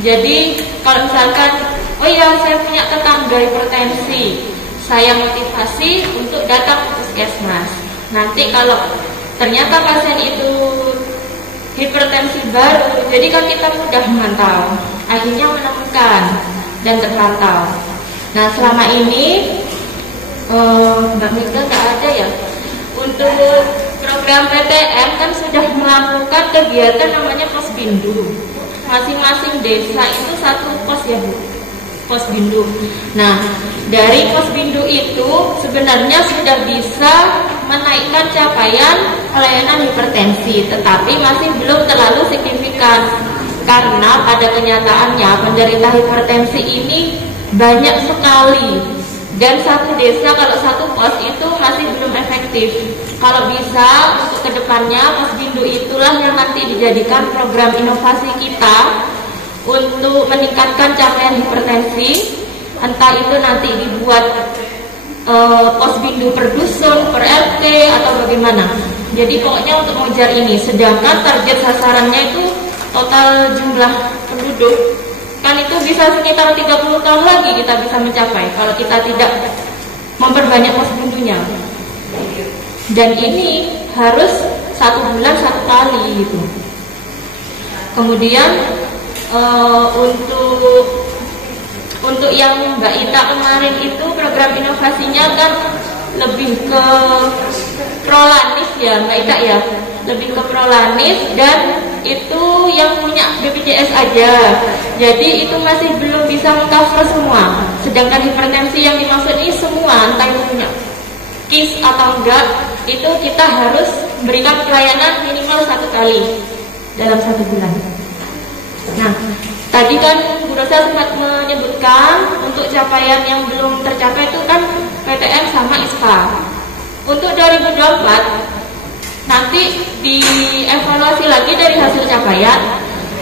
Jadi kalau misalkan, oh iya saya punya tetangga hipertensi, saya motivasi untuk datang ke puskesmas. Nanti kalau ternyata pasien itu hipertensi baru, jadi kan kita mudah memantau, akhirnya menemukan dan terpantau. Nah selama ini Mbak Mika nggak ada ya. Untuk program PTM kan sudah melakukan kegiatan namanya Posbindu. Masing-masing desa itu satu pos ya Bu, Posbindu. Nah dari Posbindu itu sebenarnya sudah bisa menaikkan capaian pelayanan hipertensi, tetapi masih belum terlalu signifikan karena pada kenyataannya penderita hipertensi ini banyak sekali, dan satu desa kalau satu pos itu masih belum efektif. Kalau bisa untuk kedepannya Posbindu itulah yang nanti dijadikan program inovasi kita untuk meningkatkan capaian hipertensi. Entah itu nanti dibuat posbindu per dusun, per RT atau bagaimana. Jadi pokoknya untuk mengejar ini, sedangkan target sasarannya itu total jumlah penduduk kan itu bisa sekitar 30 tahun lagi kita bisa mencapai kalau kita tidak memperbanyak posbindunya. Dan ini harus 1 bulan 1 kali gitu. Kemudian untuk yang Mbak Ita kemarin itu program inovasinya kan lebih ke prolanis ya Mbak Ita ya, lebih ke prolanis dan itu yang punya BPJS aja. Jadi itu masih belum bisa mengcover semua. Sedangkan hipertensi yang dimaksud ini semua, entah itu punya KIS atau enggak, itu kita harus berikan pelayanan minimal 1 kali dalam 1 bulan. Nah, tadi kan Bu Rosa sempat menyebutkan untuk capaian yang belum tercapai itu kan PTM sama ISPA. Untuk 2024 nanti dievaluasi lagi dari hasil capaian,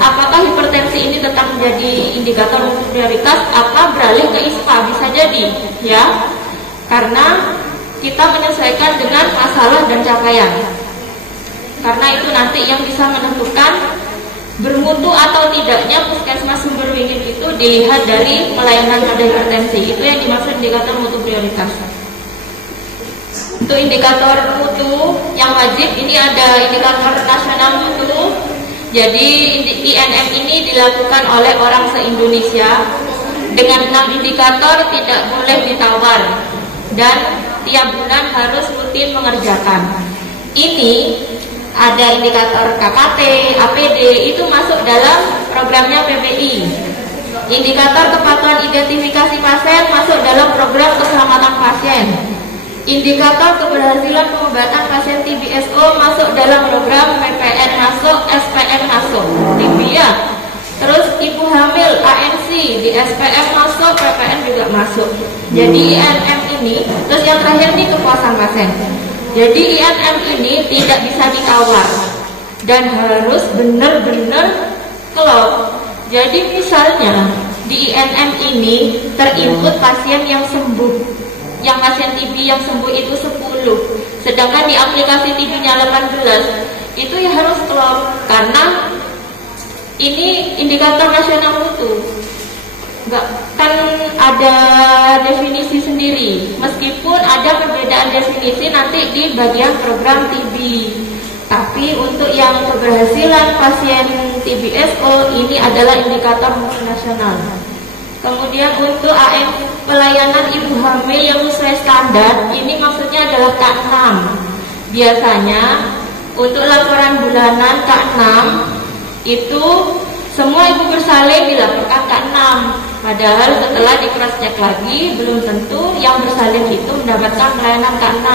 apakah hipertensi ini tetap menjadi indikator untuk prioritas, apa beralih ke ISPA, bisa jadi ya, karena kita menyesuaikan dengan masalah dan capaian. Karena itu nanti yang bisa menentukan bermutu atau tidaknya puskesmas Sumberwingit itu dilihat dari pelayanan pada hipertensi. Itu yang dimaksud indikator mutu prioritas. Untuk indikator mutu yang wajib, ini ada indikator nasional mutu. Jadi INM ini dilakukan oleh orang se-Indonesia dengan 6 indikator, tidak boleh ditawar dan tiap bulan harus rutin mengerjakan. Ini ada indikator KKT, APD, itu masuk dalam programnya PBI. Indikator kepatuhan identifikasi pasien masuk dalam program keselamatan pasien. Indikator keberhasilan pengobatan pasien TBSO masuk dalam program PPN masuk, SPM masuk, TB ya. Terus ibu hamil, ANC, di SPM masuk, PPN juga masuk. Jadi INM ini, terus yang terakhir nih kepuasan pasien. Jadi INM ini tidak bisa ditawar dan harus benar-benar klop. Jadi misalnya di INM ini terinput pasien yang sembuh, yang pasien TB yang sembuh itu 10, sedangkan di aplikasi TB-nya 18, itu ya harus klop karena ini indikator nasional mutu. Enggak, kan ada definisi sendiri. Meskipun ada perbedaan definisi nanti di bagian program TB. Tapi untuk yang keberhasilan pasien TBSO ini adalah indikator mutu nasional. Kemudian untuk AM pelayanan ibu hamil yang sesuai standar, ini maksudnya adalah K6. Biasanya untuk laporan bulanan K6 itu semua ibu bersalin dilaporkan K6. Padahal setelah di cross check lagi, belum tentu yang bersalin itu mendapatkan pelayanan K6.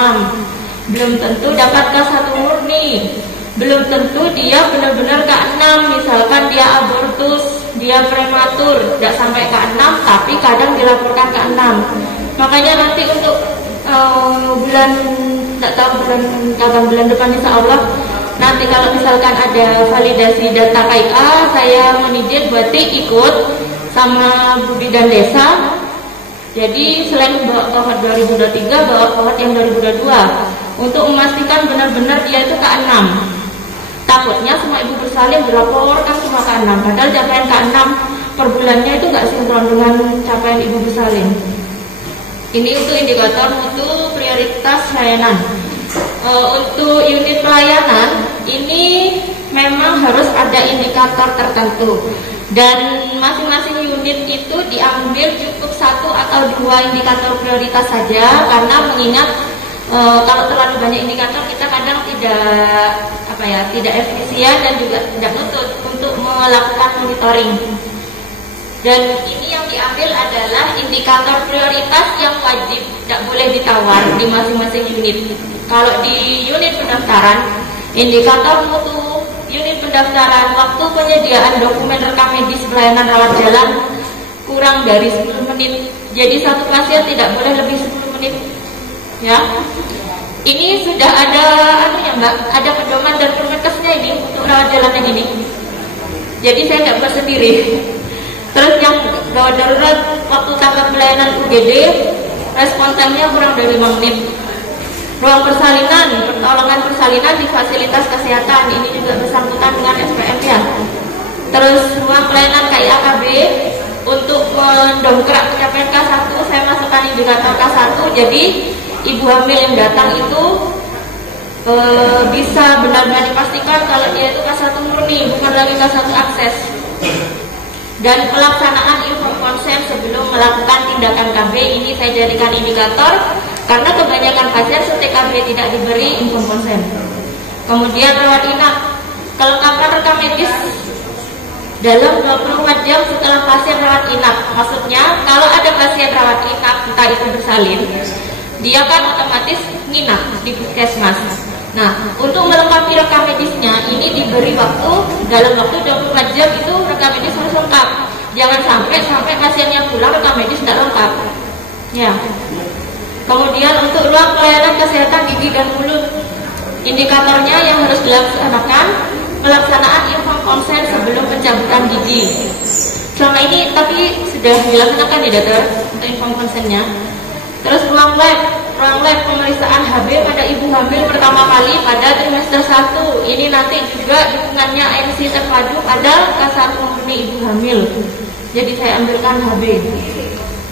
Belum tentu dapat K1 murni. Belum tentu dia benar-benar K6. Misalkan dia abortus, dia prematur, tidak sampai K6, tapi kadang dilaporkan K6. Makanya nanti untuk bulan, tidak tahu bulan depan insya Allah, nanti kalau misalkan ada validasi data KIA, saya menizin berarti ikut sama Bu Bidan Desa. Jadi selain bawa kohort 2023, bawa kohort yang 2022 untuk memastikan benar-benar dia itu K6. Takutnya semua ibu bersalin dilaporkan semua K6, padahal capaian K6 per bulannya itu nggak sinkron dengan capaian ibu bersalin. Ini untuk indikator mutu prioritas layanan. Untuk unit pelayanan ini memang harus ada indikator tertentu dan masing-masing unit itu diambil cukup 1 atau 2 indikator prioritas saja, karena mengingat kalau terlalu banyak indikator kita kadang tidak efisien dan juga tidak nutut untuk melakukan monitoring. Dan ini yang diambil adalah indikator prioritas yang wajib, tidak boleh ditawar di masing-masing unit. Kalau di unit pendaftaran, indikator mutu unit pendaftaran, waktu penyediaan dokumen rekam medis pelayanan rawat jalan kurang dari 10 menit. Jadi satu pasien tidak boleh lebih 10 menit. Ya, ini sudah ada Mbak, ada pedoman dan permenkesnya ini untuk rawat jalan yang ini. Jadi saya tidak buat sendiri. Terus yang gawat darurat waktu tanggap pelayanan UGD respon time-nya kurang dari 5 menit. Ruang persalinan, pertolongan persalinan di fasilitas kesehatan, ini juga bersangkutan dengan SPM ya. Terus ruang pelayanan KIAKB untuk mendongkrak pencapaian K1, saya masukkan indikator K1. Jadi ibu hamil yang datang itu bisa benar-benar dipastikan kalau dia itu K1 murni, bukan lagi K1 akses. Dan pelaksanaan informed consent sebelum melakukan tindakan KB, ini saya jadikan indikator karena kebanyakan pasien TKB tidak diberi informed consent. Kemudian rawat inap, kelengkapan rekam medis dalam 24 jam setelah pasien rawat inap. Maksudnya kalau ada pasien rawat inap, entah itu bersalin, dia kan otomatis nginap di puskesmas. Nah, untuk melengkapi rekam medisnya, ini diberi waktu, dalam waktu 24 jam itu rekam medis harus lengkap. Jangan sampai pasiennya pulang rekam medis tidak lengkap. Ya. Kemudian untuk ruang pelayanan kesehatan gigi dan mulut, indikatornya yang harus dilaksanakan, pelaksanaan informed consent sebelum pencabutan gigi. Selama ini tapi sudah dilaksanakan ya dokter untuk informed consentnya. Terus ruang lab pemeriksaan HB pada ibu hamil pertama kali pada trimester 1. Ini nanti juga dukungannya MC terpadu pada K1 murni ibu hamil. Jadi saya ambilkan HB.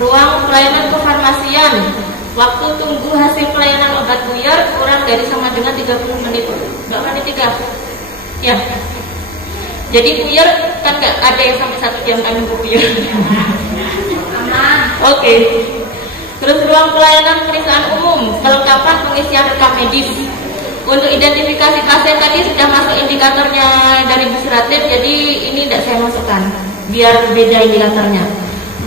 Ruang pelayanan kefarmasian, waktu tunggu hasil pelayanan obat buyar kurang dari sama dengan 30 menit. Enggak menit 3. Ya. Jadi buyar kan nggak ada yang sampai 1 jam kan nunggu buyar. Aman. Oke. Terus ruang pelayanan pemeriksaan umum, kelengkapan pengisian rekam medis. Untuk identifikasi pasien tadi sudah masuk indikatornya dari Bu Suratin, jadi ini tidak saya masukkan, biar beda indikatornya.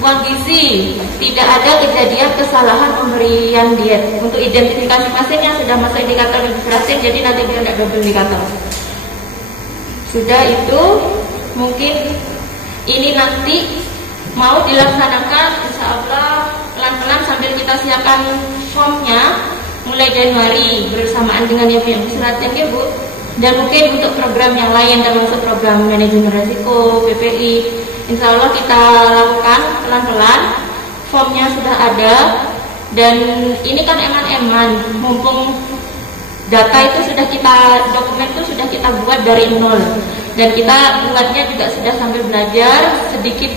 Buang gizi, tidak ada kejadian kesalahan pemberian diet. Untuk identifikasi pasiennya sudah masuk indikator Bu Suratin, jadi nanti biar tidak double indikator. Sudah itu, mungkin ini nanti mau dilaksanakan, insya Allah pelan-pelan sambil kita siapkan formnya mulai Januari bersamaan dengan yang Suratin ya Bu. Dan mungkin untuk program yang lain termasuk program manajemen risiko, PPI, insya Allah kita lakukan pelan-pelan. Formnya sudah ada dan ini kan eman-eman, mumpung data itu sudah kita, dokumen itu sudah kita buat dari nol dan kita buatnya juga sudah sambil belajar sedikit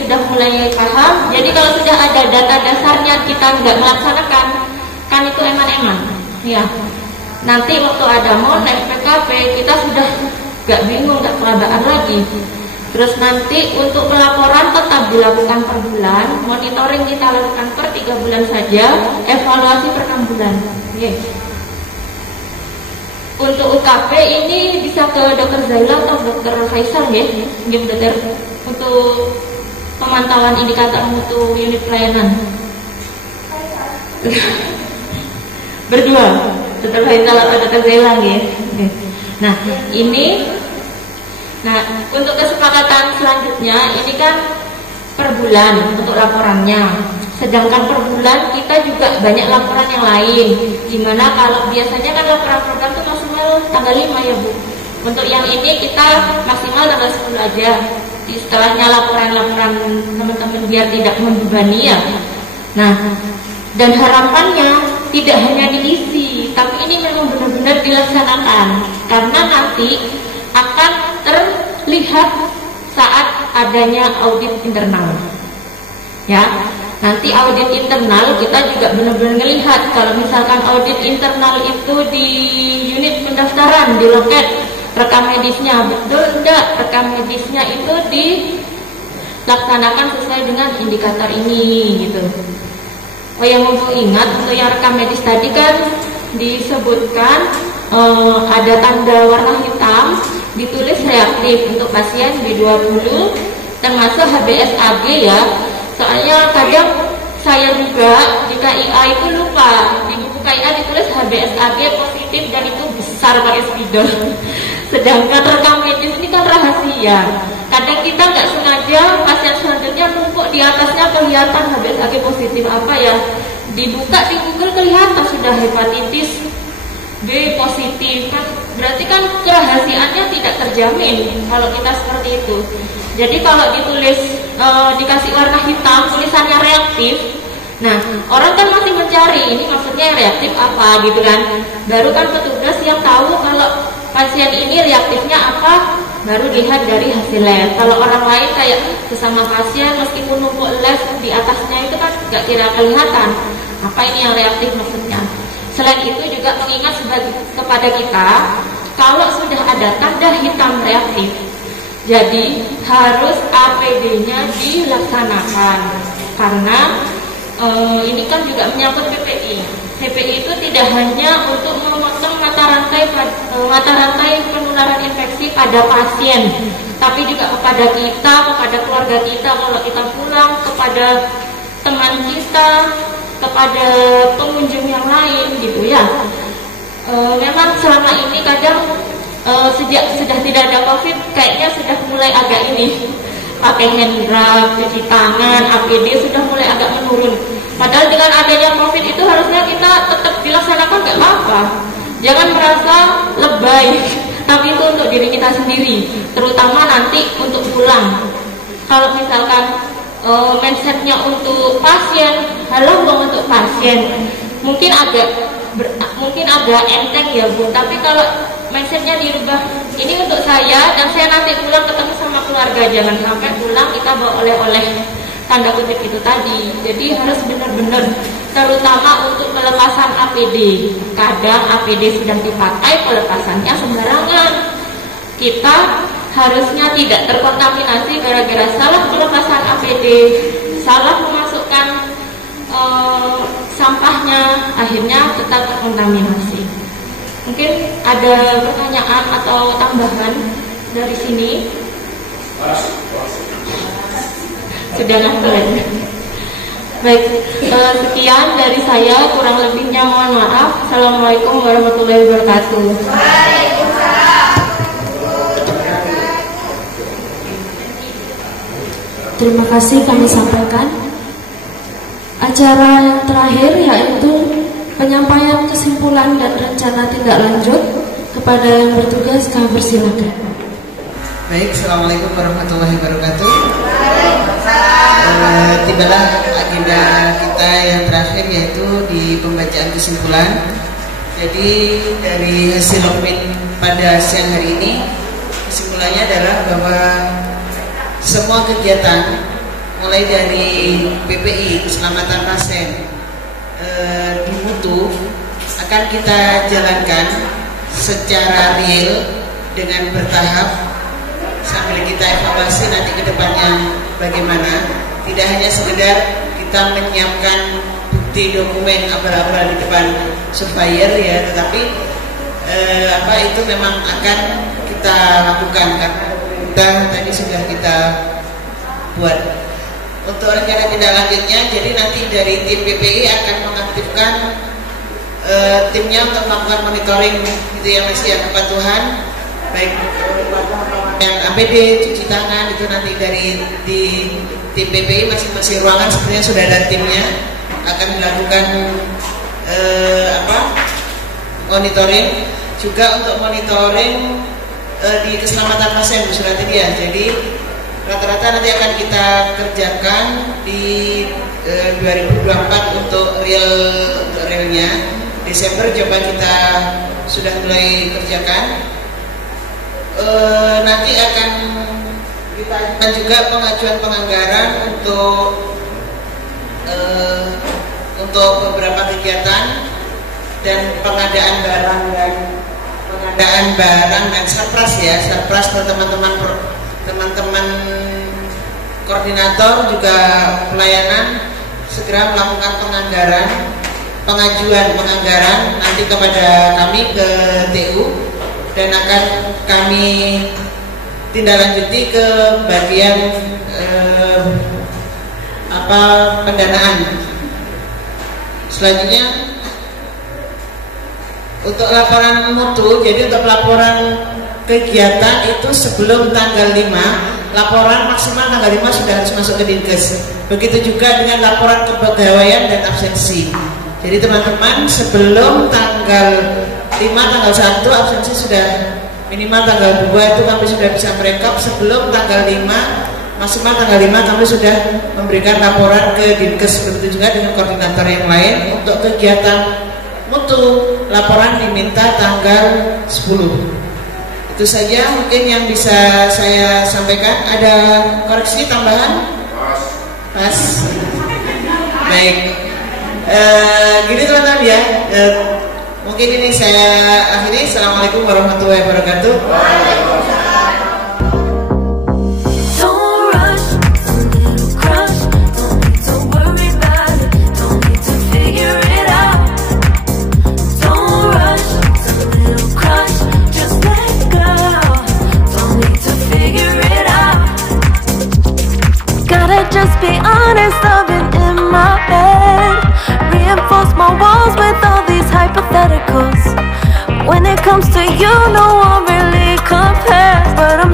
sudah mulai paham. Jadi kalau sudah ada data dasarnya kita nggak melaksanakan, kan itu eman-eman. Ya. Nanti waktu ada monek PKP kita sudah nggak bingung, nggak kelabaan lagi. Terus nanti untuk pelaporan tetap dilakukan per bulan, monitoring kita lakukan per 3 bulan saja, evaluasi per 6 bulan. Yes. Untuk UKP ini bisa ke Dr. Zaila atau Dr. Faisal ya, dokter, untuk pemantauan indikator mutu unit pelayanan. Berdua, Dr. Faisal atau Dr. Zaila ya. Nah ini, untuk kesepakatan selanjutnya ini kan per bulan untuk laporannya. Sedangkan per bulan kita juga banyak laporan yang lain. Dimana kalau biasanya kan laporan program itu maksimal tanggal 5 ya Bu. Untuk yang ini kita maksimal tanggal 10 aja. Setelahnya laporan-laporan teman-teman biar tidak membebani ya. Nah, dan harapannya tidak hanya diisi, tapi ini memang benar-benar dilaksanakan. Karena nanti akan terlihat saat adanya audit internal. Ya. Nanti audit internal kita juga benar-benar melihat kalau misalkan audit internal itu di unit pendaftaran, di loket rekam medisnya betul enggak, rekam medisnya itu dilaksanakan sesuai dengan indikator ini gitu. Oh yang mumpung ingat untuk yang rekam medis tadi kan disebutkan ada tanda warna hitam ditulis reaktif untuk pasien B20 termasuk HBsAg ya. Soalnya kadang saya juga di KIA itu lupa, di buku KIA ditulis HBsAg positif dan itu besar pakai spidol. Sedangkan rekam medis ini kan rahasia. Kadang kita nggak sengaja pasien selanjutnya numpuk di atasnya kelihatan HBsAg positif apa ya. Dibuka di Google kelihatan sudah hepatitis B positif kan, berarti kan kerahasiaannya tidak terjamin kalau kita seperti itu. Jadi kalau ditulis dikasih warna hitam tulisannya reaktif, Nah, orang kan masih mencari, ini maksudnya reaktif apa gitu kan. Baru kan petugas yang tahu kalau pasien ini reaktifnya apa, baru dilihat dari hasil lab. Kalau orang lain kayak sesama pasien meskipun numpuk lab di atasnya itu kan nggak kira kelihatan apa ini yang reaktif maksudnya. Selain itu juga mengingat kepada kita kalau sudah ada tanda hitam reaktif, jadi harus APD-nya dilaksanakan karena ini kan juga menyangkut PPI. PPI itu tidak hanya untuk memotong mata rantai penularan infeksi pada pasien, tapi juga kepada kita, kepada keluarga kita kalau kita pulang, kepada teman kita, kepada pengunjung yang lain gitu ya. Memang selama ini kadang sejak sudah tidak ada COVID, kayaknya sudah mulai agak ini pakai hand rub, cuci tangan, APD sudah mulai agak menurun. Padahal dengan adanya COVID itu harusnya kita tetap dilaksanakan, nggak apa-apa. Jangan merasa lebay, tapi itu untuk diri kita sendiri, terutama nanti untuk pulang. Kalau misalkan mindsetnya untuk pasien, halo dong untuk pasien, mungkin agak enteng ya Bu. Tapi kalau mindsetnya dirubah, ini untuk saya dan saya nanti pulang ketemu sama keluarga, jangan sampai pulang kita bawa oleh-oleh tanda kutip itu tadi. Jadi harus benar-benar, terutama untuk pelepasan APD. Kadang APD sudah dipakai, pelepasannya sembarangan. Kita harusnya tidak terkontaminasi gara-gara salah pelepasan APD, salah memasukkan sampahnya, akhirnya kita terkontaminasi. Mungkin ada pertanyaan atau tambahan dari sini? Sudah mulai. Baik, sekian dari saya, kurang lebihnya mohon maaf. Assalamualaikum warahmatullahi wabarakatuh. Terima kasih kami sampaikan. Acara yang terakhir yaitu penyampaian kesimpulan dan rencana tindak lanjut. Kepada yang bertugas kami persilakan. Baik, Assalamualaikum warahmatullahi wabarakatuh. Tibalah agenda kita yang terakhir yaitu di pembacaan kesimpulan. Jadi dari hasil lokmin pada siang hari ini, kesimpulannya adalah bahwa semua kegiatan mulai dari PPI keselamatan pasien di mutu akan kita jalankan secara real dengan bertahap sambil kita evaluasi nanti ke depannya bagaimana. Tidak hanya sekedar kita menyiapkan bukti dokumen abal-abal di depan surveyor ya, tetapi itu memang akan kita lakukan karena kita tadi sudah kita buat. Untuk rencana tindak lanjutnya, jadi nanti dari tim PPI akan mengaktifkan timnya untuk melakukan monitoring itu yang masih yang kepatuhan, baik yang APD, cuci tangan itu nanti dari di tim PPI masing-masing ruangan sebenarnya sudah ada timnya, akan dilakukan monitoring juga untuk monitoring di keselamatan pasien Bu Surati ya. Jadi rata-rata nanti akan kita kerjakan di 2024 untuk realnya. Desember coba kita sudah mulai kerjakan. Nanti akan kita ajukan juga pengajuan penganggaran untuk beberapa kegiatan dan pengadaan barang dan surprise ya, surprise ke teman-teman koordinator juga pelayanan segera melakukan pengajuan penganggaran nanti kepada kami ke TU dan akan kami tindak lanjuti ke bagian pendanaan. Selanjutnya untuk laporan mutu, jadi untuk laporan kegiatan itu sebelum tanggal 5, laporan maksimal tanggal 5 sudah harus masuk ke Dinkes. Begitu juga dengan laporan kepegawaian dan absensi. Jadi teman-teman sebelum tanggal 5, tanggal 1 absensi sudah minimal tanggal 2 itu kami sudah bisa merekap. Sebelum tanggal 5 maksimal tanggal 5 kami sudah memberikan laporan ke Dinkes, begitu juga dengan koordinator yang lain. Untuk kegiatan mutu, laporan diminta tanggal 10. Itu saja mungkin yang bisa saya sampaikan. Ada koreksi tambahan? Pas. Baik. Gini teman-teman ya. Mungkin ini saya akhiri. Assalamualaikum warahmatullahi wabarakatuh. Just be honest, I've been in my head. Reinforce my walls with all these hypotheticals. When it comes to you, no one really compares. But I'm